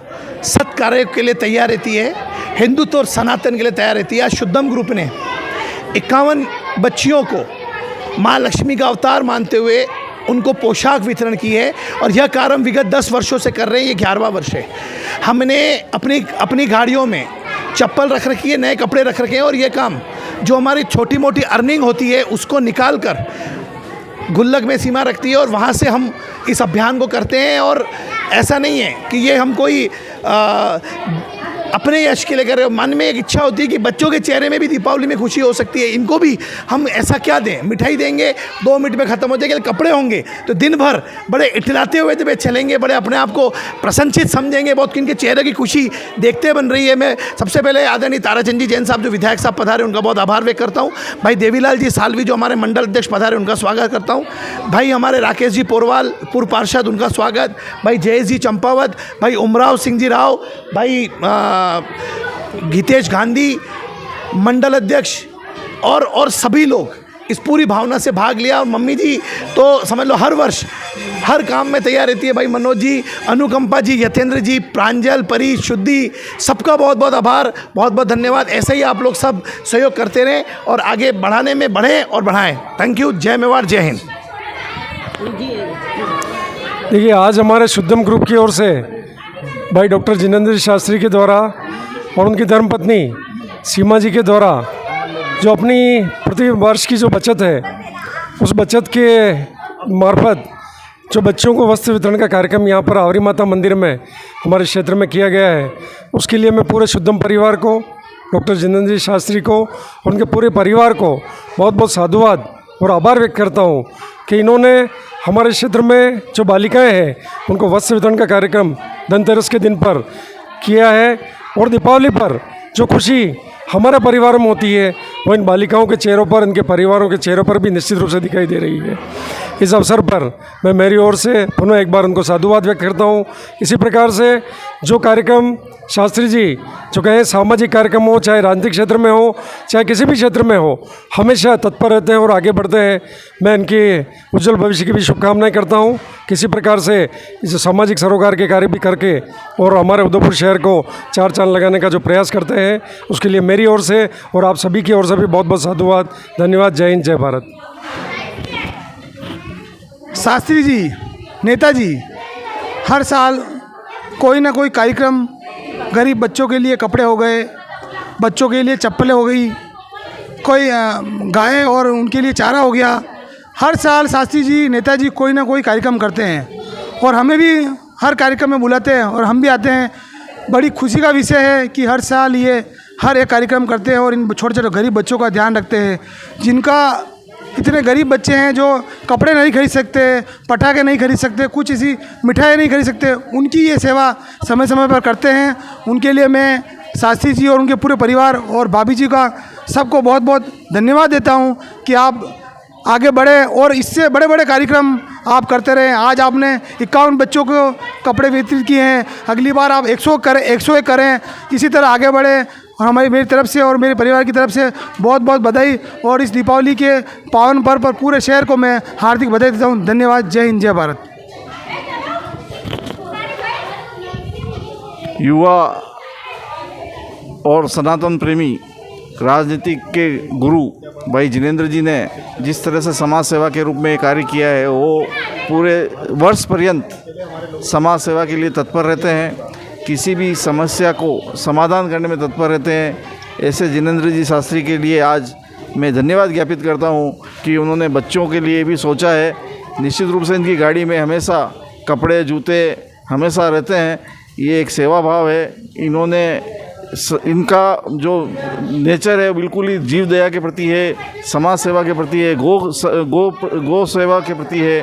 सत् कार्य के लिए तैयार रहती है, हिंदुत्व और सनातन के लिए तैयार रहती है। आज शुद्धम ग्रुप ने 51 बच्चियों को माँ लक्ष्मी का अवतार मानते हुए उनको पोशाक वितरण की है और यह कार्य हम विगत 10 वर्षों से कर रहे हैं। ये 11वां वर्ष है। हमने अपनी गाड़ियों में चप्पल रख रखी है, नए कपड़े रख रखे हैं और ये काम जो हमारी छोटी मोटी अर्निंग होती है उसको निकाल कर गुल्लक में सीमा रखती है और वहाँ से हम इस अभियान को करते हैं। और ऐसा नहीं है कि ये हम कोई अपने यश के लिए कर रहे हो। मन में एक इच्छा होती है कि बच्चों के चेहरे में भी दीपावली में खुशी हो सकती है, इनको भी हम ऐसा क्या दें। मिठाई देंगे 2 मिनट में ख़त्म हो जाएगी, कपड़े होंगे तो दिन भर बड़े इटलाते हुए जब चलेंगे, बड़े अपने आप को प्रसन्नचित समझेंगे। बहुत इनके चेहरे की खुशी देखते बन रही है। मैं सबसे पहले आदरणीय ताराचंद जी जैन साहब जो विधायक साहब पधारे उनका बहुत आभार व्यक्त करता हूँ। भाई देवीलाल जी सालवी जो हमारे मंडल अध्यक्ष पधारे उनका स्वागत करता हूँ। भाई हमारे राकेश जी पोरवाल पूर्व पार्षद उनका स्वागत। भाई जयेश जी चंपावत, भाई उमराव सिंह जी राव, भाई गीतेश गांधी मंडल अध्यक्ष और सभी लोग इस पूरी भावना से भाग लिया। और मम्मी जी तो समझ लो हर वर्ष हर काम में तैयार रहती है। भाई मनोज जी, अनुकंपा जी, यतेंद्र जी, प्रांजल, परी, शुद्धि, सबका बहुत बहुत आभार, बहुत बहुत धन्यवाद। ऐसे ही आप लोग सब सहयोग करते रहें और आगे बढ़ाने में बढ़ें और बढ़ाएं। Thank you. जय मेवाड़, जय हिंद। देखिए आज हमारे शुद्धम ग्रुप की ओर से भाई डॉक्टर जिनेंद्र शास्त्री के द्वारा और उनकी धर्मपत्नी सीमा जी के द्वारा जो अपनी प्रति वर्ष की जो बचत है उस बचत के मार्फत जो बच्चों को वस्त्र वितरण का कार्यक्रम यहाँ पर आवरी माता मंदिर में हमारे क्षेत्र में किया गया है, उसके लिए मैं पूरे शुद्धम परिवार को, डॉक्टर जिनेंद्र शास्त्री को और उनके पूरे परिवार को बहुत बहुत साधुवाद और आभार व्यक्त करता हूँ कि इन्होंने हमारे क्षेत्र में जो बालिकाएं हैं उनको वस्त्र वितरण का कार्यक्रम धनतेरस के दिन पर किया है। और दीपावली पर जो खुशी हमारे परिवार में होती है वो इन बालिकाओं के चेहरों पर, इनके परिवारों के चेहरों पर भी निश्चित रूप से दिखाई दे रही है। इस अवसर पर मैं मेरी ओर से पुनः एक बार उनको साधुवाद व्यक्त करता हूँ। इसी प्रकार से जो कार्यक्रम शास्त्री जी जो कहें सामाजिक कार्यक्रम हो, चाहे राजनीतिक क्षेत्र में हो, चाहे किसी भी क्षेत्र में हो, हमेशा तत्पर रहते हैं और आगे बढ़ते हैं। मैं इनके उज्जवल भविष्य की भी शुभकामनाएं करता हूं। किसी प्रकार से इस सामाजिक सरोकार के कार्य भी करके और हमारे उदयपुर शहर को 4 चांद लगाने का जो प्रयास करते हैं उसके लिए मेरी ओर से और आप सभी की ओर से भी बहुत बहुत साधुवाद, धन्यवाद। जय हिंद, जय भारत। शास्त्री जी, नेताजी हर साल कोई ना कोई कार्यक्रम, गरीब बच्चों के लिए कपड़े हो गए, बच्चों के लिए चप्पलें हो गई, कोई गाय और उनके लिए चारा हो गया, हर साल शास्त्री जी, नेताजी कोई ना कोई कार्यक्रम करते हैं और हमें भी हर कार्यक्रम में बुलाते हैं और हम भी आते हैं। बड़ी खुशी का विषय है कि हर साल ये हर एक कार्यक्रम करते हैं और इन छोटे छोटे गरीब बच्चों का ध्यान रखते हैं, जिनका इतने गरीब बच्चे हैं जो कपड़े नहीं खरीद सकते, पटाखे नहीं खरीद सकते, कुछ ऐसी मिठाई नहीं खरीद सकते, उनकी ये सेवा समय समय पर करते हैं। उनके लिए मैं शास्त्री जी और उनके पूरे परिवार और भाभी जी का सबको बहुत बहुत धन्यवाद देता हूँ कि आप आगे बढ़े और इससे बड़े बड़े कार्यक्रम आप करते रहें। आज आपने 51 बच्चों को कपड़े वितरित किए हैं, अगली बार आप 101 करें। इसी तरह आगे बढ़े और मेरी तरफ से और मेरे परिवार की तरफ से बहुत बहुत बधाई। और इस दीपावली के पावन पर्व पर पूरे शहर को मैं हार्दिक बधाई देता हूँ। धन्यवाद। जय हिंद, जय भारत। युवा और सनातन प्रेमी राजनीति के गुरु भाई जिनेंद्र जी ने जिस तरह से समाज सेवा के रूप में कार्य किया है, वो पूरे वर्ष पर्यंत समाज सेवा के लिए तत्पर रहते हैं, किसी भी समस्या को समाधान करने में तत्पर रहते हैं। ऐसे जिनेंद्र जी शास्त्री के लिए आज मैं धन्यवाद ज्ञापित करता हूँ कि उन्होंने बच्चों के लिए भी सोचा है। निश्चित रूप से इनकी गाड़ी में हमेशा कपड़े जूते हमेशा रहते हैं, ये एक सेवा भाव है। इन्होंने इनका जो नेचर है बिल्कुल ही जीव दया के प्रति है, समाज सेवा के प्रति है, गो सेवा के प्रति है।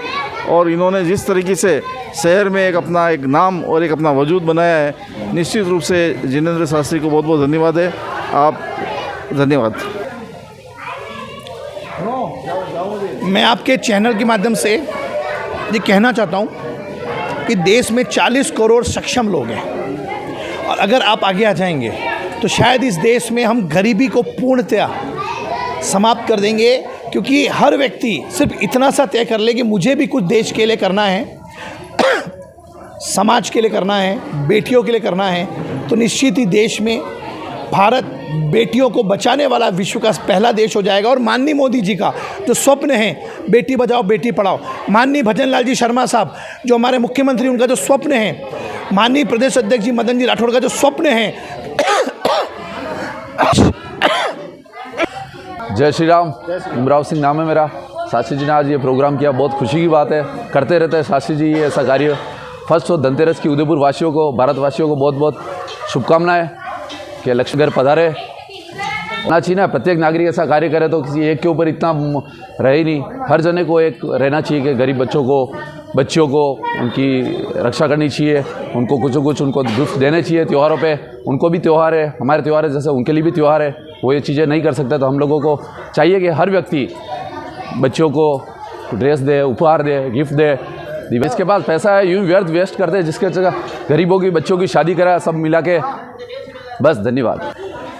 और इन्होंने जिस तरीके से शहर में एक नाम और एक अपना वजूद बनाया है, निश्चित रूप से जिनेंद्र शास्त्री को बहुत बहुत धन्यवाद है। आप धन्यवाद। मैं आपके चैनल के माध्यम से ये कहना चाहता हूँ कि देश में 40 करोड़ सक्षम लोग हैं, और अगर आप आगे आ जाएंगे तो शायद इस देश में हम गरीबी को पूर्णतया समाप्त कर देंगे। क्योंकि हर व्यक्ति सिर्फ इतना सा तय कर ले कि मुझे भी कुछ देश के लिए करना है, समाज के लिए करना है, बेटियों के लिए करना है, तो निश्चित ही देश में भारत बेटियों को बचाने वाला विश्व का पहला देश हो जाएगा। और माननीय मोदी जी का जो स्वप्न है, बेटी बचाओ बेटी पढ़ाओ, माननीय भजन लाल जी शर्मा साहब जो हमारे मुख्यमंत्री, उनका जो स्वप्न है, माननीय प्रदेश अध्यक्ष जी मदन जी राठौड़ का जो स्वप्न है। जय श्री राम। इमराव सिंह नाम है मेरा। शास्त्री जी ने आज ये प्रोग्राम किया, बहुत खुशी की बात है। करते रहते हैं शास्त्री जी ये ऐसा कार्य। फर्स्ट तो धनतेरस की उदयपुर वासियों को, भारतवासियों को बहुत बहुत शुभकामनाएं कि लक्ष्मी घर पधारे। ना चाहिए ना, प्रत्येक नागरिक ऐसा कार्य करे तो किसी एक के ऊपर इतना रहे ही नहीं। हर जने को एक रहना चाहिए कि गरीब बच्चियों को उनकी रक्षा करनी चाहिए, उनको कुछ उनको गिफ्ट देने चाहिए त्योहारों पे। उनको भी त्यौहार है, हमारे त्यौहार है, जैसे उनके लिए भी त्यौहार है। वो ये चीज़ें नहीं कर सकते, तो हम लोगों को चाहिए कि हर व्यक्ति बच्चों को ड्रेस दे, उपहार दे, गिफ्ट दे। इसके पास पैसा है, यूँ व्यर्थ वेस्ट कर दे, जिसके जगह गरीबों की बच्चों की शादी करा, सब मिला के। बस धन्यवाद।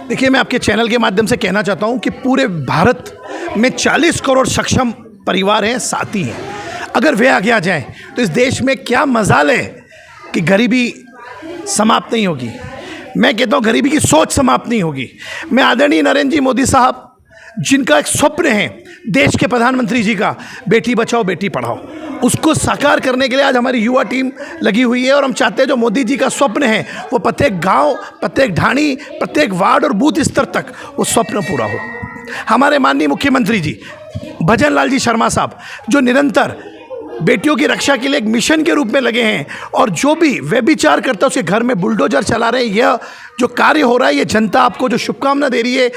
देखिए, मैं आपके चैनल के माध्यम से कहना चाहता हूं कि पूरे भारत में 40 करोड़ सक्षम परिवार हैं, साथी हैं। अगर वे आगे आ जाएं तो इस देश में क्या मजाल है कि गरीबी समाप्त नहीं होगी। मैं कहता हूं गरीबी की सोच समाप्त नहीं होगी। मैं आदरणीय नरेंद्र जी मोदी साहब, जिनका एक स्वप्न है देश के प्रधानमंत्री जी का, बेटी बचाओ बेटी पढ़ाओ, उसको साकार करने के लिए आज हमारी युवा टीम लगी हुई है। और हम चाहते हैं जो मोदी जी का स्वप्न है वो प्रत्येक गांव, प्रत्येक ढाणी, प्रत्येक वार्ड और बूथ स्तर तक वो स्वप्न पूरा हो। हमारे माननीय मुख्यमंत्री जी भजन लाल जी शर्मा साहब जो निरंतर बेटियों की रक्षा के लिए एक मिशन के रूप में लगे हैं, और जो भी व्यभिचार करता है उसके घर में बुलडोजर चला रहे हैं। यह जो कार्य हो रहा है, ये जनता आपको जो शुभकामना दे रही है,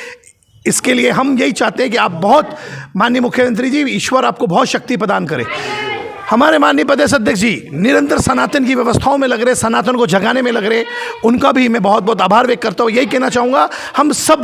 इसके लिए हम यही चाहते हैं कि आप बहुत, माननीय मुख्यमंत्री जी, ईश्वर आपको बहुत शक्ति प्रदान करे। हमारे माननीय प्रदेश अध्यक्ष जी निरंतर सनातन की व्यवस्थाओं में लग रहे, सनातन को जगाने में लग रहे, उनका भी मैं बहुत बहुत आभार व्यक्त करता हूँ। यही कहना चाहूँगा, हम सब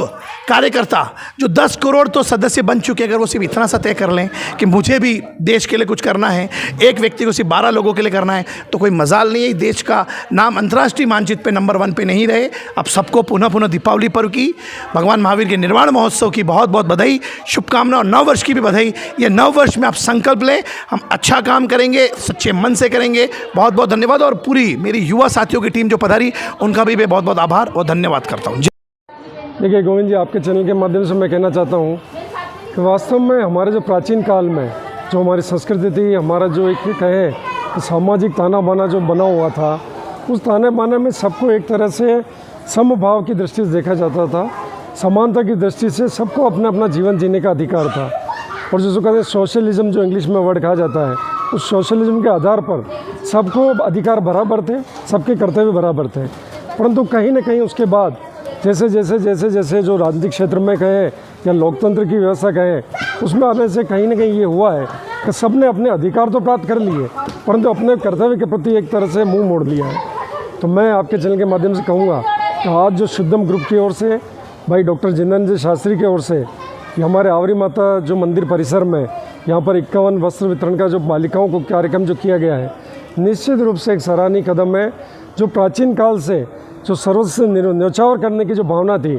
कार्यकर्ता जो 10 करोड़ तो सदस्य बन चुके, अगर वो सिर्फ इतना सा तय कर लें कि मुझे भी देश के लिए कुछ करना है, एक व्यक्ति को सिर्फ 12 लोगों के लिए करना है, तो कोई मजाल नहीं है। देश का नाम अंतर्राष्ट्रीय मानचित्र पे नंबर 1 पे नहीं रहे। आप सबको पुनः पुनः दीपावली पर्व की, भगवान महावीर के निर्वाण महोत्सव की बहुत बहुत बधाई, शुभकामना, और नव वर्ष की भी बधाई। ये नव वर्ष में आप संकल्प लें, हम अच्छा काम करेंगे, सच्चे मन से करेंगे। बहुत बहुत धन्यवाद। और पूरी मेरी युवा साथियों की टीम जो पधारी, उनका भी मैं बहुत बहुत आभार और धन्यवाद करता हूँ। देखिए गोविंद जी, आपके चैनल के माध्यम से मैं कहना चाहता हूँ कि वास्तव में हमारे जो प्राचीन काल में जो हमारी संस्कृति थी, हमारा जो एक कहे कि सामाजिक ताना बाना जो बना हुआ था, उस ताने बाने में सबको एक तरह से समभाव की दृष्टि से देखा जाता था, समानता की दृष्टि से सबको अपना अपना जीवन जीने का अधिकार था। और जिसको कहते हैं सोशलिज्म, जो इंग्लिश में वर्ड कहा जाता है, उस सोशलिज्म के आधार पर सबको अधिकार बराबर थे, सबके कर्तव्य बराबर थे। परंतु कहीं ना कहीं उसके बाद जैसे जैसे जो राजनीतिक क्षेत्र में कहें या लोकतंत्र की व्यवस्था कहें, उसमें आने से कहीं ना कहीं ये हुआ है कि सबने अपने अधिकार तो प्राप्त कर लिए, परंतु अपने कर्तव्य के प्रति एक तरह से मुंह मोड़ लिया है। तो मैं आपके चैनल के माध्यम से कहूँगा कि आज जो शुद्धम ग्रुप की ओर से, भाई डॉक्टर जिनेंद्र शास्त्री की ओर से, ये हमारे आवरी माता जो मंदिर परिसर में यहाँ पर 51 वस्त्र वितरण का जो बालिकाओं को कार्यक्रम जो किया गया है, निश्चित रूप से एक सराहनीय कदम है। जो प्राचीन काल से जो सर्व से न्यौछावर करने की जो भावना थी,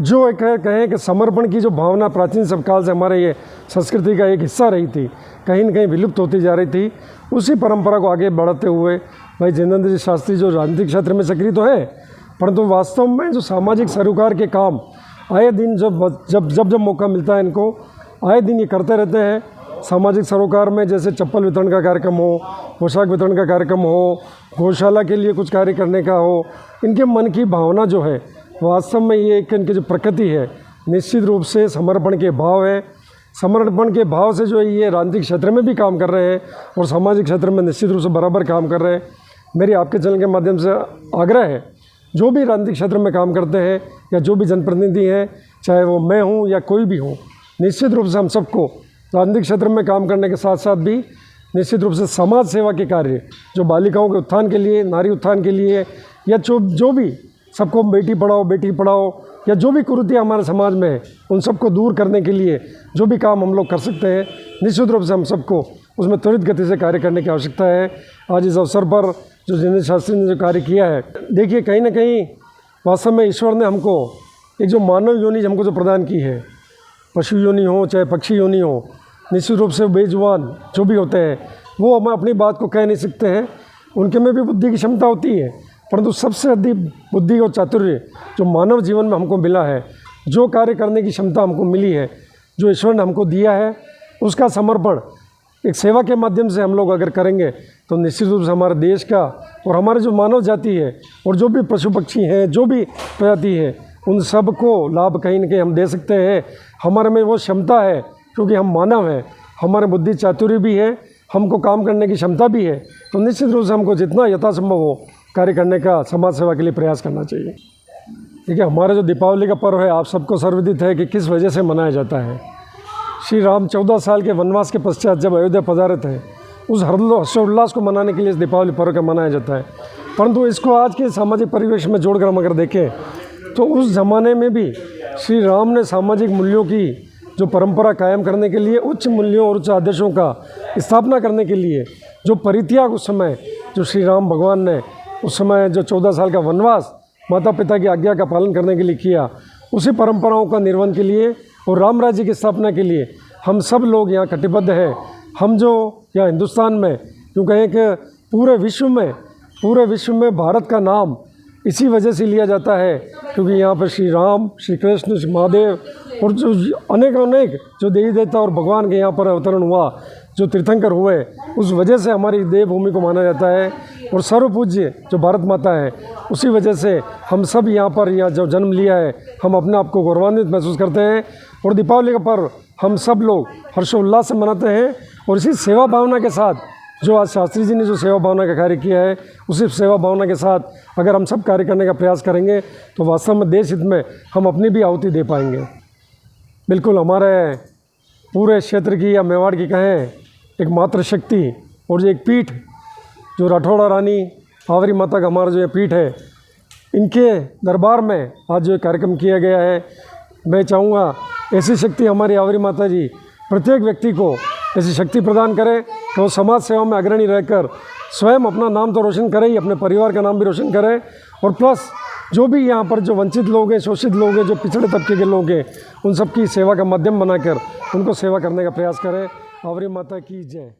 जो एक कहें कि समर्पण की जो भावना प्राचीन सब काल से हमारे ये संस्कृति का एक हिस्सा रही थी, कहीं न कहीं विलुप्त होती जा रही थी, उसी परंपरा को आगे बढ़ाते हुए भाई जिनेंद्र जी शास्त्री जो राजनीतिक क्षेत्र में सक्रिय तो है, परंतु वास्तव में जो सामाजिक सरोकार के काम आए दिन जब मौका मिलता है इनको आए दिन ये करते रहते हैं। सामाजिक सरोकार में जैसे चप्पल वितरण का कार्यक्रम हो, पोशाक वितरण का कार्यक्रम हो, गौशाला के लिए कुछ कार्य करने का हो, इनके मन की भावना जो है वास्तव में ये एक इनकी जो प्रकृति है निश्चित रूप से समर्पण के भाव है। समर्पण के भाव से जो है ये राजनीतिक क्षेत्र में भी काम कर रहे हैं और सामाजिक क्षेत्र में निश्चित रूप से बराबर काम कर रहे हैं। मेरी आपके चैनल के माध्यम से आग्रह है, जो भी राजनीतिक क्षेत्र में काम करते हैं या जो भी जनप्रतिनिधि हैं, चाहे वो मैं हूँ या कोई भी हो, निश्चित रूप से हम सबको राजनीतिक क्षेत्र में काम करने के साथ साथ भी निश्चित रूप से समाज सेवा के कार्य जो बालिकाओं के उत्थान के लिए, नारी उत्थान के लिए या जो भी सबको बेटी पढ़ाओ या जो भी कुरीतियाँ हमारे समाज में है उन सबको दूर करने के लिए जो भी काम हम लोग कर सकते हैं, निश्चित रूप से हम सबको उसमें त्वरित गति से कार्य करने की आवश्यकता है। आज इस अवसर पर जो जिनेंद्र शास्त्री ने जो कार्य किया है, देखिए कहीं ना कहीं वास्तव में ईश्वर ने हमको एक जो मानव योनि हमको जो प्रदान की है, पशु योनि हो चाहे पक्षी योनि हो, निश्चित रूप से बेजुबान जो भी होते हैं वो हम अपनी बात को कह नहीं सकते हैं, उनके में भी बुद्धि की क्षमता होती है, परंतु सबसे अधिक बुद्धि और चातुर्य जो मानव जीवन में हमको मिला है, जो कार्य करने की क्षमता हमको मिली है, जो ईश्वर ने हमको दिया है, उसका समर्पण एक सेवा के माध्यम से हम लोग अगर करेंगे तो निश्चित रूप से हमारे देश का और हमारे जो मानव जाति है और जो भी पशु पक्षी हैं, जो भी प्रजाति है, उन सब को लाभ कहीं न कहीं हम दे सकते हैं। हमारे में वो क्षमता है क्योंकि हम मानव हैं, हमारे बुद्धि चातुर्य भी है, हमको काम करने की क्षमता भी है, तो निश्चित रूप से हमको जितना यथासंभव हो कार्य करने का समाज सेवा के लिए प्रयास करना चाहिए। देखिए हमारा जो दीपावली का पर्व है आप सबको सर्वविदित है कि किस वजह से मनाया जाता है। श्री राम 14 साल के वनवास के पश्चात जब अयोध्या पधारे थे, उस हर्षोल्लास को मनाने के लिए इस दीपावली पर्व का मनाया जाता है। परंतु इसको आज के सामाजिक परिवेश में जोड़कर हम अगर देखें तो उस ज़माने में भी श्री राम ने सामाजिक मूल्यों की जो परंपरा कायम करने के लिए, उच्च मूल्यों और उच्च आदर्शों का स्थापना करने के लिए जो परित्याग उस समय जो श्री राम भगवान ने उस समय जो 14 साल का वनवास माता पिता की आज्ञा का पालन करने के लिए किया, उसी परंपराओं का निर्वहन के लिए और राम राज्य की स्थापना के लिए हम सब लोग यहाँ कटिबद्ध हैं। हम जो यहाँ हिंदुस्तान में यूँ कहें कि पूरे विश्व में भारत का नाम इसी वजह से लिया जाता है क्योंकि यहाँ पर श्री राम, श्री कृष्ण, श्री महादेव और जो अनेक जो देवी देवता और भगवान के यहाँ पर अवतरण हुआ, जो तीर्थंकर हुए, उस वजह से हमारी देवभूमि को माना जाता है। और सर्वपूज्य जो भारत माता है, उसी वजह से हम सब यहाँ जो जन्म लिया है, हम अपने आप को गौरवान्वित महसूस करते हैं। और दीपावली का पर्व हम सब लोग हर्षोल्लास से मनाते हैं और इसी सेवा भावना के साथ जो आज शास्त्री जी ने जो सेवा भावना का कार्य किया है, उसी सेवा भावना के साथ अगर हम सब कार्य करने का प्रयास करेंगे तो वास्तव में देश हित में हम अपनी भी आहुति दे पाएंगे। बिल्कुल हमारे पूरे क्षेत्र की या मेवाड़ की कहें एक मातृशक्ति और जो एक पीठ जो राठौड़ा रानी आवरी माता का हमारा जो ये पीठ है, इनके दरबार में आज जो कार्यक्रम किया गया है, मैं चाहूँगा ऐसी शक्ति हमारी आवरी माता जी प्रत्येक व्यक्ति को ऐसी शक्ति प्रदान करे तो समाज सेवा में अग्रणी रहकर स्वयं अपना नाम तो रोशन करे ही, अपने परिवार का नाम भी रोशन करे और प्लस जो भी यहाँ पर जो वंचित लोग हैं, शोषित लोग हैं, जो पिछड़े तबके के लोग हैं, उन सब की सेवा का माध्यम बनाकर उनको सेवा करने का प्रयास करें। आवरी माता की जय।